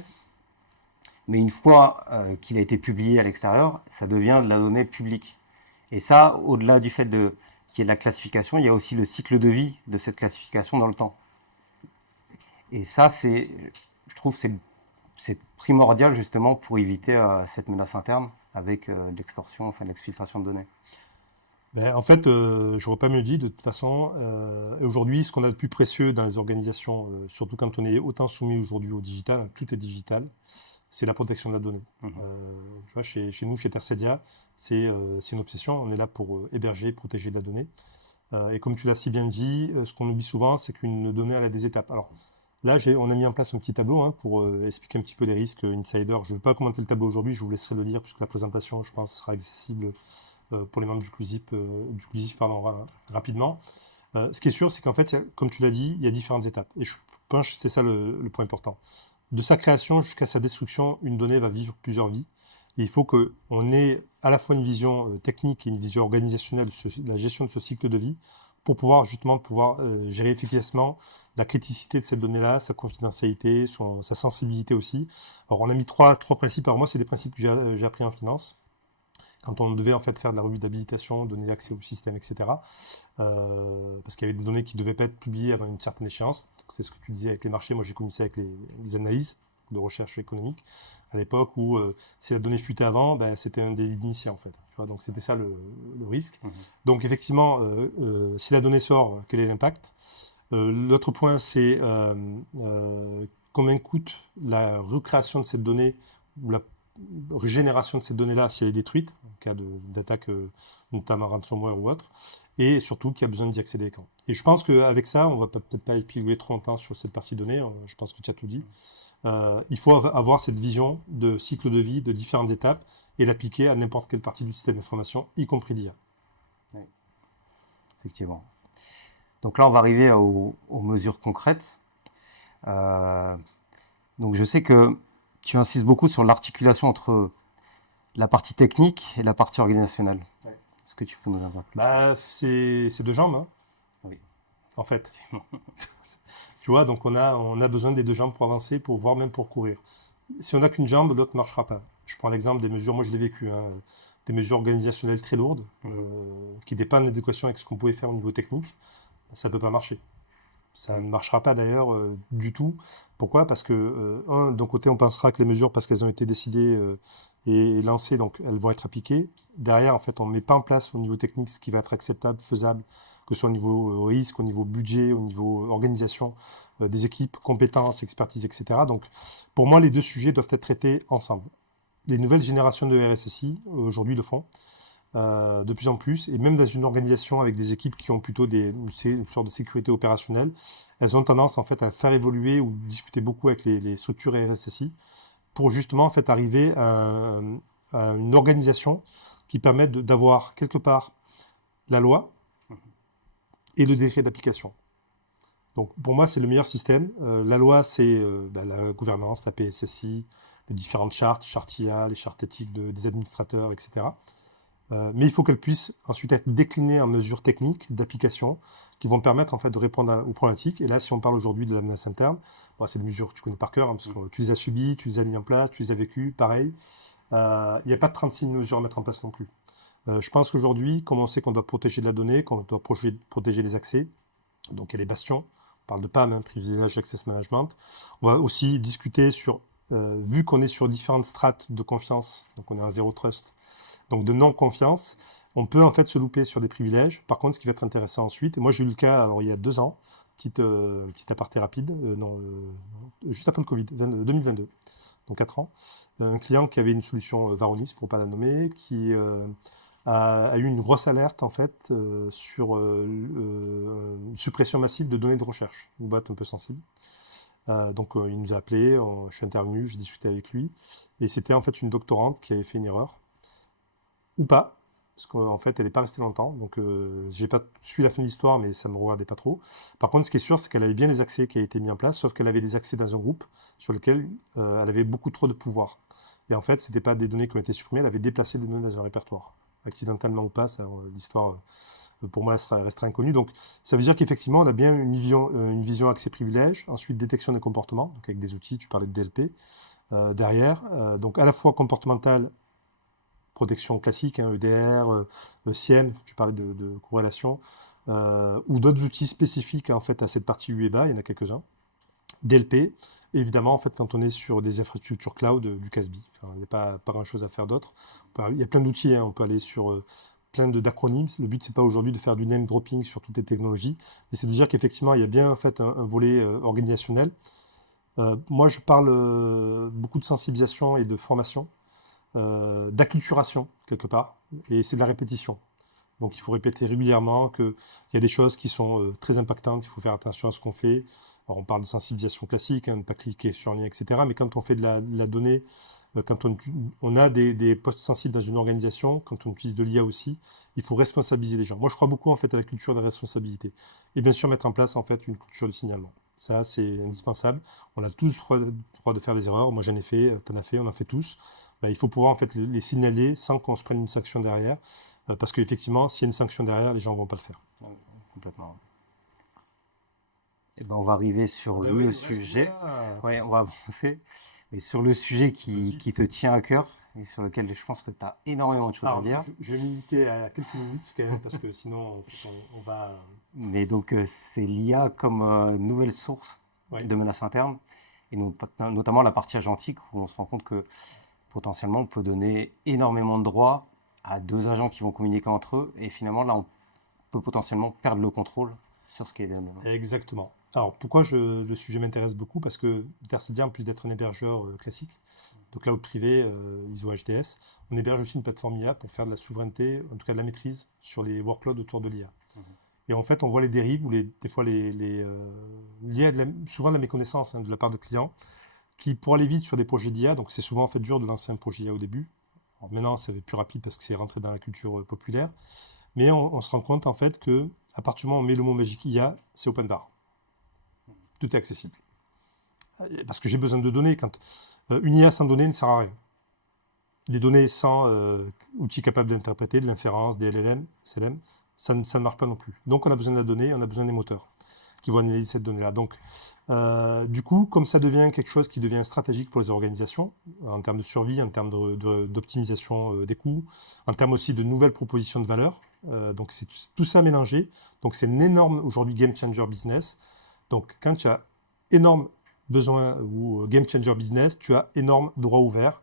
mais une fois qu'il a été publié à l'extérieur, ça devient de la donnée publique. Et ça, au-delà du fait qu'il y ait de la classification, il y a aussi le cycle de vie de cette classification dans le temps. Et ça, je trouve que c'est primordial justement pour éviter cette menace interne avec l'extorsion, l'exfiltration de données. En fait, je n'aurais pas mieux dit de toute façon. Aujourd'hui, ce qu'on a de plus précieux dans les organisations, surtout quand on est autant soumis aujourd'hui au digital, tout est digital, c'est la protection de la donnée. Tu vois, chez nous, chez Tercedia, c'est une obsession. On est là pour héberger, protéger de la donnée. Et comme tu l'as si bien dit, ce qu'on oublie souvent, c'est qu'une donnée, elle a des étapes. Alors, là, on a mis en place un petit tableau pour expliquer un petit peu les risques insider. Je ne vais pas commenter le tableau aujourd'hui, je vous laisserai le lire puisque la présentation, je pense, sera accessible pour les membres du CLUSIP, rapidement. Ce qui est sûr, c'est qu'en fait, comme tu l'as dit, il y a différentes étapes. Et je pense que c'est ça le point important. De sa création jusqu'à sa destruction, une donnée va vivre plusieurs vies. Et il faut qu'on ait à la fois une vision technique et une vision organisationnelle de la gestion de ce cycle de vie pour pouvoir justement gérer efficacement la criticité de cette donnée-là, sa confidentialité, sa sensibilité aussi. Alors on a mis trois principes. Alors moi, c'est des principes que j'ai appris en finance quand on devait en fait faire de la revue d'habilitation, donner accès au système, etc. Parce qu'il y avait des données qui ne devaient pas être publiées avant une certaine échéance. C'est ce que tu disais avec les marchés. Moi, j'ai connu ça avec les analyses de recherche économique à l'époque où si la donnée fuitait avant, ben, c'était un délit d'initié en fait. Tu vois, donc c'était ça le risque. Donc effectivement, si la donnée sort, quel est l'impact? L'autre point, c'est combien coûte la recréation de cette donnée ou la régénération de cette donnée-là si elle est détruite, en cas d'attaque notamment ransomware ou autre, et surtout qu'il y a besoin d'y accéder quand. Et je pense qu'avec ça, on ne va peut-être pas épiloguer trop longtemps sur cette partie donnée, je pense que tu as tout dit. Il faut avoir cette vision de cycle de vie, de différentes étapes, et l'appliquer à n'importe quelle partie du système d'information, y compris d'IA. Oui. Effectivement. Donc là, on va arriver aux mesures concrètes. Donc je sais que tu insistes beaucoup sur l'articulation entre la partie technique et la partie organisationnelle. Oui. Est-ce que tu peux nous en dire plus? C'est deux jambes, hein. Oui. En fait. Tu vois, donc on a besoin des deux jambes pour avancer, voire même pour courir. Si on n'a qu'une jambe, l'autre ne marchera pas. Je prends l'exemple des mesures, moi je l'ai vécu, hein, des mesures organisationnelles très lourdes, qui dépendent d'équation avec ce qu'on pouvait faire au niveau technique. Ça ne peut pas marcher. Ça ne marchera pas d'ailleurs du tout. Pourquoi? Parce que, d'un côté, on pensera que les mesures, parce qu'elles ont été décidées et lancées, donc elles vont être appliquées. Derrière, en fait, on ne met pas en place au niveau technique ce qui va être acceptable, faisable, que ce soit au niveau risque, au niveau budget, au niveau organisation des équipes, compétences, expertise, etc. Donc, pour moi, les deux sujets doivent être traités ensemble. Les nouvelles générations de RSSI, aujourd'hui, le font. De plus en plus, et même dans une organisation avec des équipes qui ont plutôt une sorte de sécurité opérationnelle, elles ont tendance en fait à faire évoluer ou discuter beaucoup avec les structures RSSI pour justement en fait arriver à une organisation qui permette d'avoir quelque part la loi et le décret d'application. Donc pour moi c'est le meilleur système. La loi c'est la gouvernance, la PSSI, les différentes chartes IA, les chartes éthiques des administrateurs, etc. Mais il faut qu'elle puisse ensuite être déclinée en mesures techniques d'application qui vont permettre en fait de répondre aux problématiques. Et là, si on parle aujourd'hui de la menace interne, c'est des mesures que tu connais par cœur, hein, parce que tu les as subies, tu les as mis en place, tu les as vécues, pareil. Il n'y a pas de 36 mesures à mettre en place non plus. Je pense qu'aujourd'hui, comme on sait qu'on doit protéger de la donnée, qu'on doit protéger les accès, donc il y a les bastions, on parle de PAM, hein, Privilege Access Management. On va aussi discuter sur, vu qu'on est sur différentes strates de confiance, donc on est en zéro trust, donc de non-confiance, on peut en fait se louper sur des privilèges. Par contre, ce qui va être intéressant ensuite, et moi j'ai eu le cas il y a 2 ans, petit aparté rapide, juste après le Covid, 2022, donc 4 ans, un client qui avait une solution Varonis, pour ne pas la nommer, qui a eu une grosse alerte en fait sur une suppression massive de données de recherche, une boîte un peu sensible. Donc il nous a appelé, je suis intervenu, j'ai discuté avec lui, et c'était en fait une doctorante qui avait fait une erreur, ou pas, parce qu'en fait elle n'est pas restée longtemps, donc j'ai pas suivi la fin de l'histoire, mais ça ne me regardait pas trop. Par contre, ce qui est sûr, c'est qu'elle avait bien les accès qui avaient été mis en place, sauf qu'elle avait des accès dans un groupe sur lequel elle avait beaucoup trop de pouvoir. Et en fait, ce n'était pas des données qui ont été supprimées, elle avait déplacé des données dans un répertoire. Accidentellement ou pas, l'histoire pour moi restera inconnue. Donc ça veut dire qu'effectivement, on a bien une vision accès privilège, ensuite détection des comportements, donc avec des outils, tu parlais de DLP, derrière, donc à la fois comportemental, protection classique, hein, EDR, SIEM, tu parlais de corrélation, ou d'autres outils spécifiques en fait, à cette partie UEBA, il y en a quelques-uns. DLP, et évidemment, en fait, quand on est sur des infrastructures cloud, du CASB. Enfin, il n'y a pas grand-chose à faire d'autre. Il y a plein d'outils, hein, on peut aller sur plein d'acronymes. Le but, c'est pas aujourd'hui de faire du name dropping sur toutes les technologies, mais c'est de dire qu'effectivement, il y a bien en fait, un volet organisationnel. Moi, je parle beaucoup de sensibilisation et de formation. D'acculturation quelque part, et c'est de la répétition. Donc il faut répéter régulièrement qu'il y a des choses qui sont très impactantes, il faut faire attention à ce qu'on fait. Alors on parle de sensibilisation classique, ne pas cliquer sur un lien, etc. Mais quand on fait de la donnée, quand on a des postes sensibles dans une organisation, quand on utilise de l'IA aussi, il faut responsabiliser les gens. Moi je crois beaucoup en fait à la culture de la responsabilité. Et bien sûr mettre en place en fait une culture du signalement. Ça c'est indispensable. On a tous le droit de faire des erreurs. Moi j'en ai fait, t'en as fait, on en fait tous. Il faut pouvoir en fait les signaler sans qu'on se prenne une sanction derrière. Parce qu'effectivement, s'il y a une sanction derrière, les gens ne vont pas le faire. Complètement. Et ben, on va arriver sur le sujet. Ouais, on va avancer. Mais sur le sujet qui te tient à cœur et sur lequel je pense que tu as énormément de choses à dire. Je vais me limiter à quelques minutes quand même parce que sinon on va... Mais donc c'est l'IA comme nouvelle source de menaces internes et notamment la partie agentique où on se rend compte que potentiellement on peut donner énormément de droits à deux agents qui vont communiquer entre eux et finalement là on peut potentiellement perdre le contrôle sur ce qui est donné. Exactement. Alors pourquoi le sujet m'intéresse beaucoup? Parce que Intercidia, en plus d'être un hébergeur classique, de cloud privé, ISO HDS, on héberge aussi une plateforme IA pour faire de la souveraineté, en tout cas de la maîtrise sur les workloads autour de l'IA. Et en fait, on voit les dérives ou des fois liées à souvent de la méconnaissance de la part de clients qui, pour aller vite sur des projets d'IA, donc c'est souvent en fait dur de lancer un projet IA au début. Alors maintenant, c'est plus rapide parce que c'est rentré dans la culture populaire. Mais on se rend compte en fait que à partir du moment où on met le mot magique IA, c'est open bar. Tout est accessible. Parce que j'ai besoin de données. Une IA sans données ne sert à rien. Des données sans outils capables d'interpréter, de l'inférence, des LLM, SLM, ça ne marche pas non plus. Donc on a besoin de la donnée, on a besoin des moteurs qui vont analyser cette donnée-là. Donc du coup, comme ça devient quelque chose qui devient stratégique pour les organisations, en termes de survie, en termes d'optimisation des coûts, en termes aussi de nouvelles propositions de valeur, donc c'est tout ça mélangé. Donc c'est un énorme, aujourd'hui, game changer business. Donc quand tu as énorme besoin ou game changer business, tu as énorme droit ouvert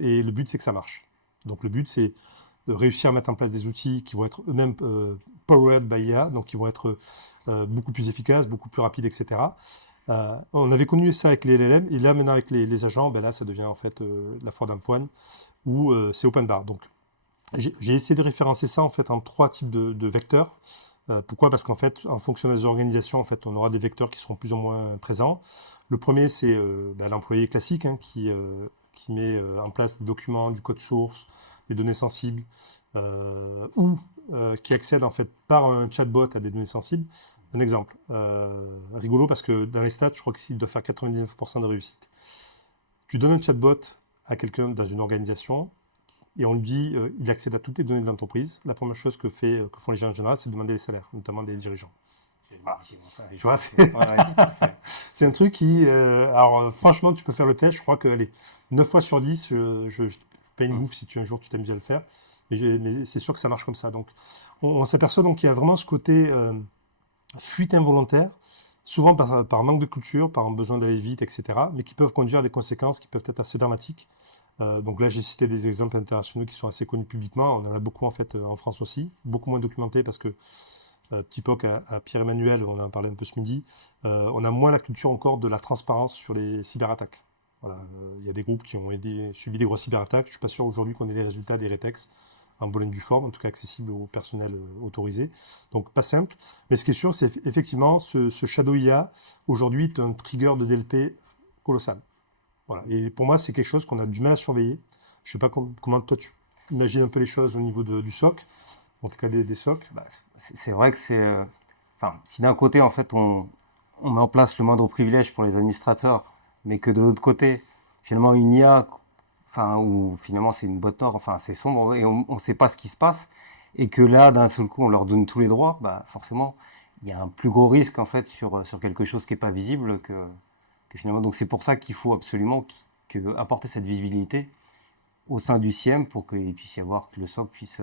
et le but c'est que ça marche. Donc le but c'est de réussir à mettre en place des outils qui vont être eux-mêmes powered by IA, donc qui vont être beaucoup plus efficaces, beaucoup plus rapides, etc. On avait connu ça avec les LLM et là maintenant avec les agents, ben là ça devient en fait la foire d'empoigne où c'est open bar. Donc j'ai essayé de référencer ça en fait en trois types de vecteurs. Pourquoi? Parce qu'en fait, en fonction des organisations, en fait, on aura des vecteurs qui seront plus ou moins présents. Le premier, c'est l'employé classique qui met en place des documents, du code source, des données sensibles, ou qui accède en fait par un chatbot à des données sensibles. Un exemple rigolo parce que dans les stats, je crois qu'il doit faire 99% de réussite. Tu donnes un chatbot à quelqu'un dans une organisation et on lui dit il accède à toutes les données de l'entreprise. La première chose que font les gens en général, c'est demander les salaires, notamment des dirigeants. Ah, tu vois, c'est un truc qui... alors franchement, tu peux faire le test, je crois que 9 fois sur 10, je paye une bouffe si un jour tu t'amuses à le faire. Mais c'est sûr que ça marche comme ça. Donc, on s'aperçoit donc qu'il y a vraiment ce côté fuite involontaire, souvent par manque de culture, par un besoin d'aller vite, etc., mais qui peuvent conduire à des conséquences qui peuvent être assez dramatiques. Donc là, j'ai cité des exemples internationaux qui sont assez connus publiquement. On en a beaucoup en fait en France aussi, beaucoup moins documentés parce que petit POC à Pierre-Emmanuel, on en parlait un peu ce midi, on a moins la culture encore de la transparence sur les cyberattaques. Voilà, y a des groupes qui ont subi des grosses cyberattaques. Je ne suis pas sûr aujourd'hui qu'on ait les résultats des rétex en bonne et due forme, en tout cas accessible au personnel autorisé. Donc pas simple. Mais ce qui est sûr, c'est effectivement ce Shadow IA aujourd'hui est un trigger de DLP colossal. Voilà. Et pour moi, c'est quelque chose qu'on a du mal à surveiller. Je ne sais pas comment toi tu imagines un peu les choses au niveau du SOC, en tout cas des SOC. C'est vrai que c'est... si d'un côté, en fait, on met en place le moindre privilège pour les administrateurs, mais que de l'autre côté, finalement, une IA, où finalement c'est une boîte noire, c'est sombre, et on ne sait pas ce qui se passe, et que là, d'un seul coup, on leur donne tous les droits, forcément, il y a un plus gros risque, en fait, sur quelque chose qui n'est pas visible que finalement. Donc c'est pour ça qu'il faut absolument apporter cette visibilité au sein du CIEM pour qu'il puisse y avoir, que le SOC puisse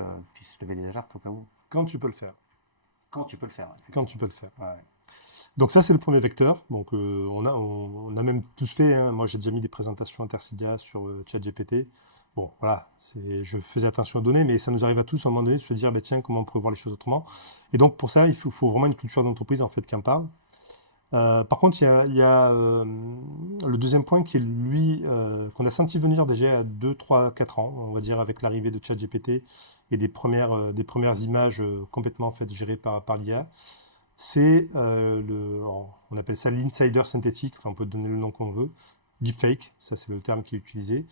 lever des alertes au cas où. Quand tu peux le faire. Quand tu peux le faire. Quand tu peux le faire. Ouais. Donc ça, c'est le premier vecteur. Donc on a même tous fait, moi j'ai déjà mis des présentations Intercidia sur ChatGPT. Bon, voilà, je faisais attention aux données, mais ça nous arrive à tous à un moment donné de se dire, tiens, comment on pourrait voir les choses autrement. Et donc pour ça, il faut vraiment une culture d'entreprise en fait qui en parle. Par contre, il y a le deuxième point qui est lui, qu'on a senti venir déjà à 2, 3, 4 ans, on va dire, avec l'arrivée de ChatGPT et des premières images complètement en fait, gérées par l'IA. C'est, on appelle ça l'insider synthétique, enfin on peut donner le nom qu'on veut, deepfake, ça c'est le terme qui est utilisé.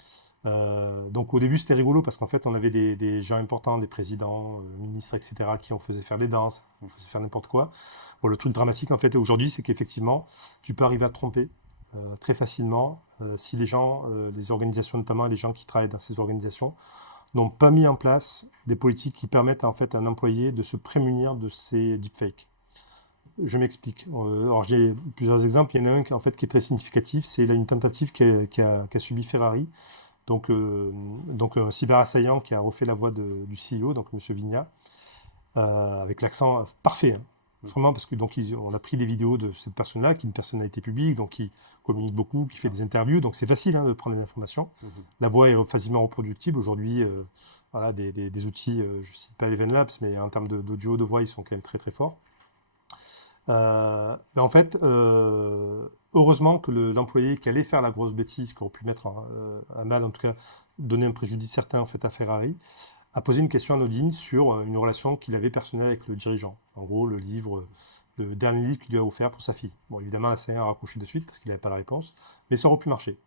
Donc au début c'était rigolo parce qu'en fait on avait des gens importants, des présidents, ministres, etc. qui on faisait faire des danses, on faisait faire n'importe quoi. Bon, le truc dramatique en fait aujourd'hui c'est qu'effectivement tu peux arriver à te tromper très facilement si les gens, les organisations notamment, les gens qui travaillent dans ces organisations n'ont pas mis en place des politiques qui permettent en fait à un employé de se prémunir de ces deepfakes. Je m'explique. Alors j'ai plusieurs exemples. Il y en a un en fait, qui est très significatif. C'est une tentative qu'a subi Ferrari. Donc un cyberassaillant qui a refait la voix du CEO, donc M. Vigna, avec l'accent parfait. Hein. Vraiment, parce que on a pris des vidéos de cette personne-là, qui est une personnalité publique, donc qui communique beaucoup, qui fait des interviews. Donc c'est facile de prendre des informations. La voix est facilement reproductible. Aujourd'hui, voilà, des outils, je ne cite pas Eleven Labs, mais en termes d'audio, de voix, ils sont quand même très très forts. En fait, heureusement que l'employé qui allait faire la grosse bêtise, qui aurait pu mettre à mal, en tout cas, donner un préjudice certain en fait, à Ferrari, a posé une question anodine sur une relation qu'il avait personnelle avec le dirigeant. En gros, le dernier livre qu'il lui a offert pour sa fille. Bon, évidemment, la CIA a raccroché de suite parce qu'il n'avait pas la réponse, mais ça aurait pu marcher.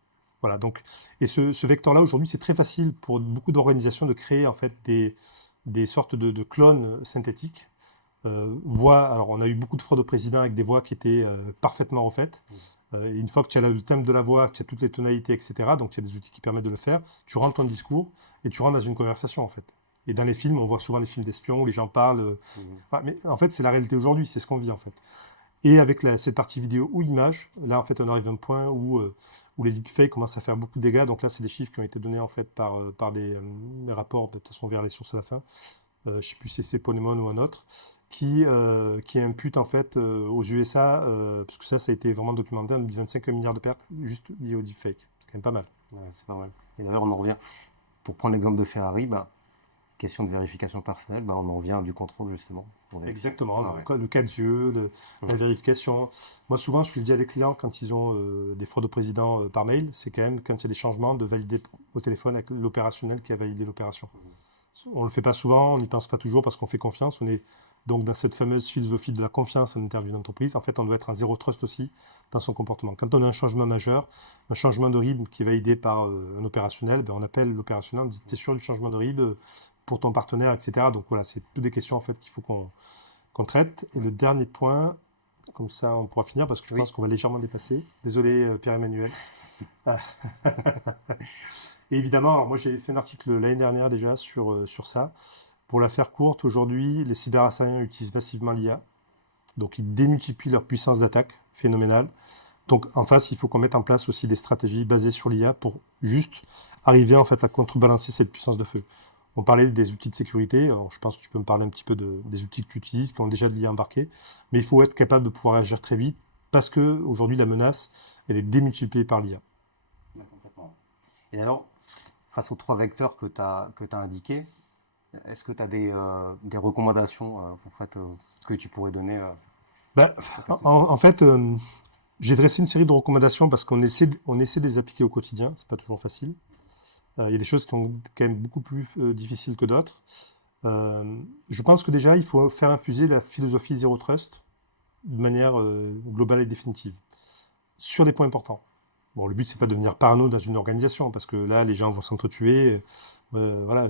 Voilà, donc, et ce vecteur-là, aujourd'hui, c'est très facile pour beaucoup d'organisations de créer en fait, des sortes de clones synthétiques. Alors on a eu beaucoup de fraudes au président avec des voix qui étaient parfaitement refaites. Et une fois que tu as le thème de la voix, que tu as toutes les tonalités, etc., donc tu as des outils qui permettent de le faire, tu rentres ton discours et tu rentres dans une conversation en fait. Et dans les films, on voit souvent des films d'espions où les gens parlent. Voilà, mais en fait, c'est la réalité aujourd'hui, c'est ce qu'on vit en fait. Et avec cette partie vidéo ou image, là en fait, on arrive à un point où les deepfakes commencent à faire beaucoup de dégâts. Donc là, c'est des chiffres qui ont été donnés en fait par des rapports, de toute façon, on verra les sources à la fin. Je ne sais plus si c'est Ponemon ou un autre. Qui impute en fait aux USA, parce que ça a été vraiment documenté, 25 milliards de pertes juste liées au deepfake. C'est quand même pas mal. Ouais, c'est pas mal. Et d'ailleurs, on en revient, pour prendre l'exemple de Ferrari, question de vérification personnelle, on en revient du contrôle justement. Exactement, le cas d'yeux, la vérification. Moi souvent, ce que je dis à des clients quand ils ont des fraudes au président par mail, c'est quand même quand il y a des changements de valider au téléphone avec l'opérationnel qui a validé l'opération. On ne le fait pas souvent, on n'y pense pas toujours parce qu'on fait confiance, on est donc dans cette fameuse philosophie de la confiance en interview d'entreprise. En fait, on doit être un zéro trust aussi dans son comportement. Quand on a un changement majeur, un changement de RIB qui est validé par un opérationnel, on appelle l'opérationnel, on dit « t'es sûr du changement de RIB pour ton partenaire, etc. » Donc voilà, c'est toutes des questions en fait, qu'il faut qu'on traite. Et le dernier point, comme ça on pourra finir parce que je pense qu'on va légèrement dépasser. Désolé Pierre-Emmanuel. Et évidemment, alors moi j'ai fait un article l'année dernière déjà sur ça. Pour la faire courte, aujourd'hui, les cyberassaillants utilisent massivement l'IA. Donc, ils démultiplient leur puissance d'attaque, phénoménale. Donc, en face, il faut qu'on mette en place aussi des stratégies basées sur l'IA pour juste arriver en fait à contrebalancer cette puissance de feu. On parlait des outils de sécurité. Alors, je pense que tu peux me parler un petit peu des outils que tu utilises, qui ont déjà de l'IA embarqué. Mais il faut être capable de pouvoir agir très vite parce qu'aujourd'hui, la menace, elle est démultipliée par l'IA. Complètement. Et alors, face aux 3 vecteurs que tu as indiqués, est-ce que tu as des recommandations concrètes que tu pourrais donner En fait, j'ai dressé une série de recommandations parce qu'on essaie de les appliquer au quotidien. Ce n'est pas toujours facile. Il y a des choses qui sont quand même beaucoup plus difficiles que d'autres. Je pense que déjà, il faut faire infuser la philosophie Zero Trust de manière globale et définitive sur des points importants. Bon, le but, c'est pas de devenir parano dans une organisation parce que là, les gens vont s'entretuer. Voilà,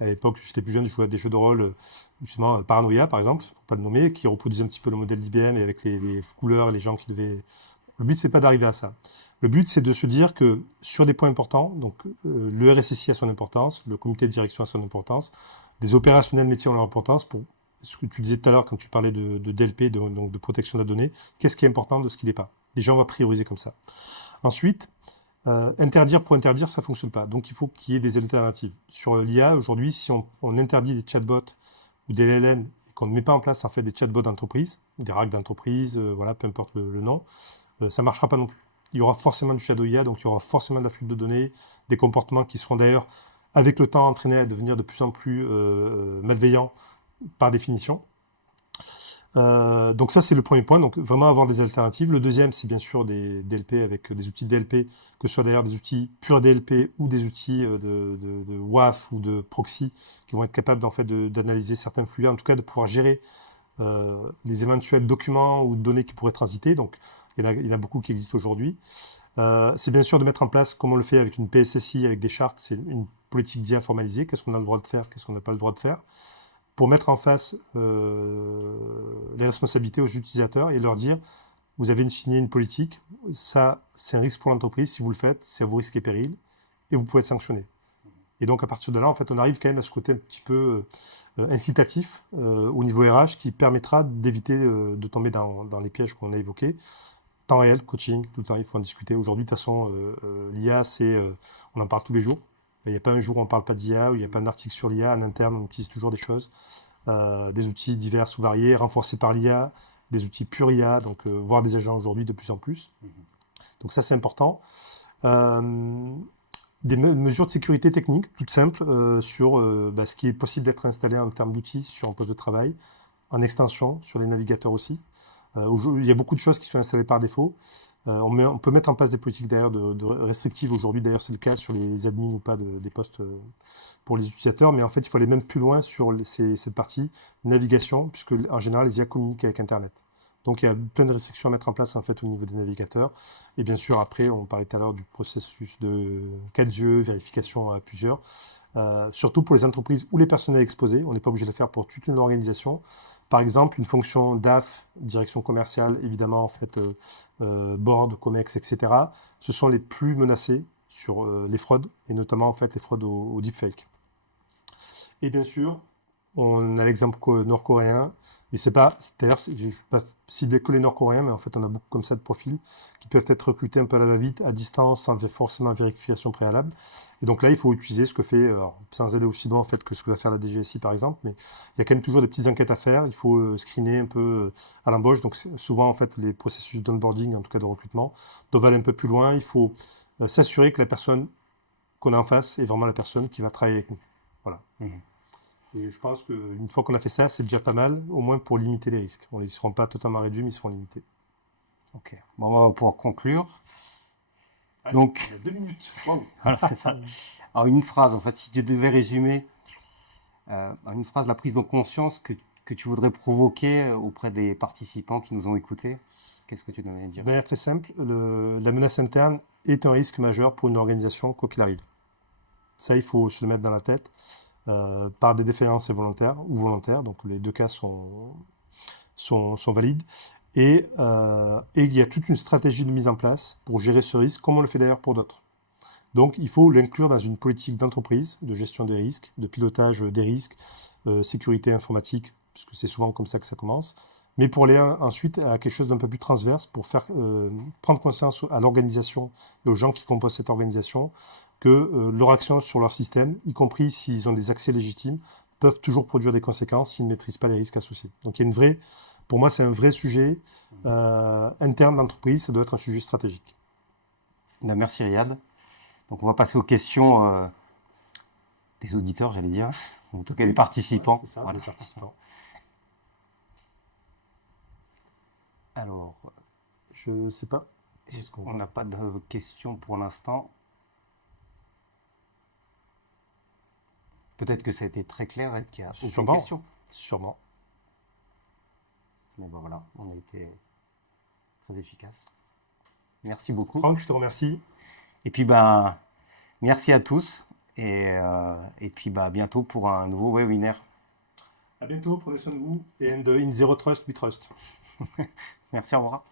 à l'époque, j'étais plus jeune, je jouais à des jeux de rôle, justement, Paranoia, par exemple, pour pas le nommer, qui reproduisait un petit peu le modèle d'IBM et avec les couleurs et les gens qui devaient... Le but, c'est pas d'arriver à ça. Le but, c'est de se dire que sur des points importants, donc le RSSI a son importance, le comité de direction a son importance, des opérationnels métiers ont leur importance pour ce que tu disais tout à l'heure quand tu parlais de DLP, donc de protection de la donnée, qu'est-ce qui est important de ce qui n'est pas. Déjà, on va prioriser comme ça. Ensuite, interdire pour interdire, ça ne fonctionne pas. Donc, il faut qu'il y ait des alternatives. Sur l'IA, aujourd'hui, si on interdit des chatbots ou des LLM et qu'on ne met pas en place en fait, des chatbots d'entreprise, des racks d'entreprise, voilà, peu importe le nom, ça ne marchera pas non plus. Il y aura forcément du shadow IA, donc il y aura forcément de la fuite de données, des comportements qui seront d'ailleurs, avec le temps, entraînés à devenir de plus en plus malveillants par définition. Donc ça, c'est le premier point. Donc vraiment avoir des alternatives. Le deuxième, c'est bien sûr des DLP avec des outils DLP, que ce soit d'ailleurs des outils purs DLP ou des outils de WAF ou de proxy qui vont être capables en fait d'analyser certains flux, en tout cas de pouvoir gérer les éventuels documents ou données qui pourraient transiter. Donc il y en a beaucoup qui existent aujourd'hui. C'est bien sûr de mettre en place, comme on le fait avec une PSSI, avec des chartes, c'est une politique d'IA formalisée. Qu'est-ce qu'on a le droit de faire, qu'est-ce qu'on n'a pas le droit de faire, pour mettre en face les responsabilités aux utilisateurs et leur dire, vous avez signé une politique, ça c'est un risque pour l'entreprise, si vous le faites, c'est à vos risques et périls, et vous pouvez être sanctionné. Et donc à partir de là, en fait, on arrive quand même à ce côté un petit peu incitatif au niveau RH qui permettra d'éviter de tomber dans les pièges qu'on a évoqués. Temps réel, coaching, tout le temps, il faut en discuter. Aujourd'hui, de toute façon, l'IA, on en parle tous les jours. Il n'y a pas un jour où on ne parle pas d'IA, où il n'y a pas un article sur l'IA. En interne, on utilise toujours des choses, des outils divers ou variés, renforcés par l'IA, des outils purs IA, donc voire des agents aujourd'hui de plus en plus. Donc ça, c'est important. Des mesures de sécurité technique, toutes simples, sur ce qui est possible d'être installé en termes d'outils sur un poste de travail, en extension, sur les navigateurs aussi. Il y a beaucoup de choses qui sont installées par défaut. On peut mettre en place des politiques d'ailleurs de restrictives aujourd'hui. D'ailleurs, c'est le cas sur les admins ou pas des postes pour les utilisateurs. Mais en fait, il faut aller même plus loin sur cette partie navigation, puisque en général, les IA communiquent avec Internet. Donc, il y a plein de restrictions à mettre en place en fait au niveau des navigateurs. Et bien sûr, après, on parlait tout à l'heure du processus de 4 yeux, vérification à plusieurs. Surtout pour les entreprises ou les personnels exposés. On n'est pas obligé de le faire pour toute une organisation. Par exemple, une fonction DAF, direction commerciale, évidemment, en fait, board, COMEX, etc. Ce sont les plus menacés sur les fraudes, et notamment en fait les fraudes au deepfake. Et bien sûr, on a l'exemple nord-coréen, mais c'est pas, d'ailleurs, je ne vais pas cibler que les Nord-Coréens, mais en fait, on a beaucoup comme ça de profils qui peuvent être recrutés un peu à la va-vite, à distance, sans forcément vérification préalable. Et donc là, il faut utiliser ce que fait, alors, sans aller aussi loin en fait que ce que va faire la DGSI par exemple, mais il y a quand même toujours des petites enquêtes à faire. Il faut screener un peu à l'embauche. Donc souvent, en fait, les processus d'onboarding, en tout cas de recrutement, doivent aller un peu plus loin. Il faut s'assurer que la personne qu'on a en face est vraiment la personne qui va travailler avec nous. Voilà. Et je pense qu'une fois qu'on a fait ça, c'est déjà pas mal, au moins pour limiter les risques. Ils ne seront pas totalement réduits, mais ils seront limités. Ok. Bon, on va pouvoir conclure. Allez, Donc, il y a 2 minutes. Wow. voilà, c'est ça. Alors, une phrase, en fait, si tu devais résumer une phrase, la prise de conscience que tu voudrais provoquer auprès des participants qui nous ont écoutés, qu'est-ce que tu devrais dire? De manière très simple, la menace interne est un risque majeur pour une organisation, quoi qu'il arrive. Ça, il faut se le mettre dans la tête. Par des défaillances volontaires ou volontaires, donc les deux cas sont valides, et il y a toute une stratégie de mise en place pour gérer ce risque, comme on le fait d'ailleurs pour d'autres. Donc il faut l'inclure dans une politique d'entreprise, de gestion des risques, de pilotage des risques, sécurité informatique, puisque c'est souvent comme ça que ça commence, mais pour aller ensuite à quelque chose d'un peu plus transverse, pour faire prendre conscience à l'organisation et aux gens qui composent cette organisation que leur action sur leur système, y compris s'ils ont des accès légitimes, peuvent toujours produire des conséquences s'ils ne maîtrisent pas les risques associés. Donc il y a pour moi c'est un vrai sujet interne d'entreprise, ça doit être un sujet stratégique. Ben, merci Riyad. Donc on va passer aux questions des auditeurs, j'allais dire, en tout cas des participants. Ouais, c'est ça, voilà. les participants. Alors, je ne sais pas. On n'a pas de questions pour l'instant. Peut-être que ça a été très clair et qu'il y a aucune question. Sûrement. Mais bon voilà, on a été très efficace. Merci beaucoup. Franck, je te remercie. Et puis merci à tous et puis à bientôt pour un nouveau webinaire. À bientôt, prenez soin de vous et in Zero Trust, we trust. Merci, au revoir.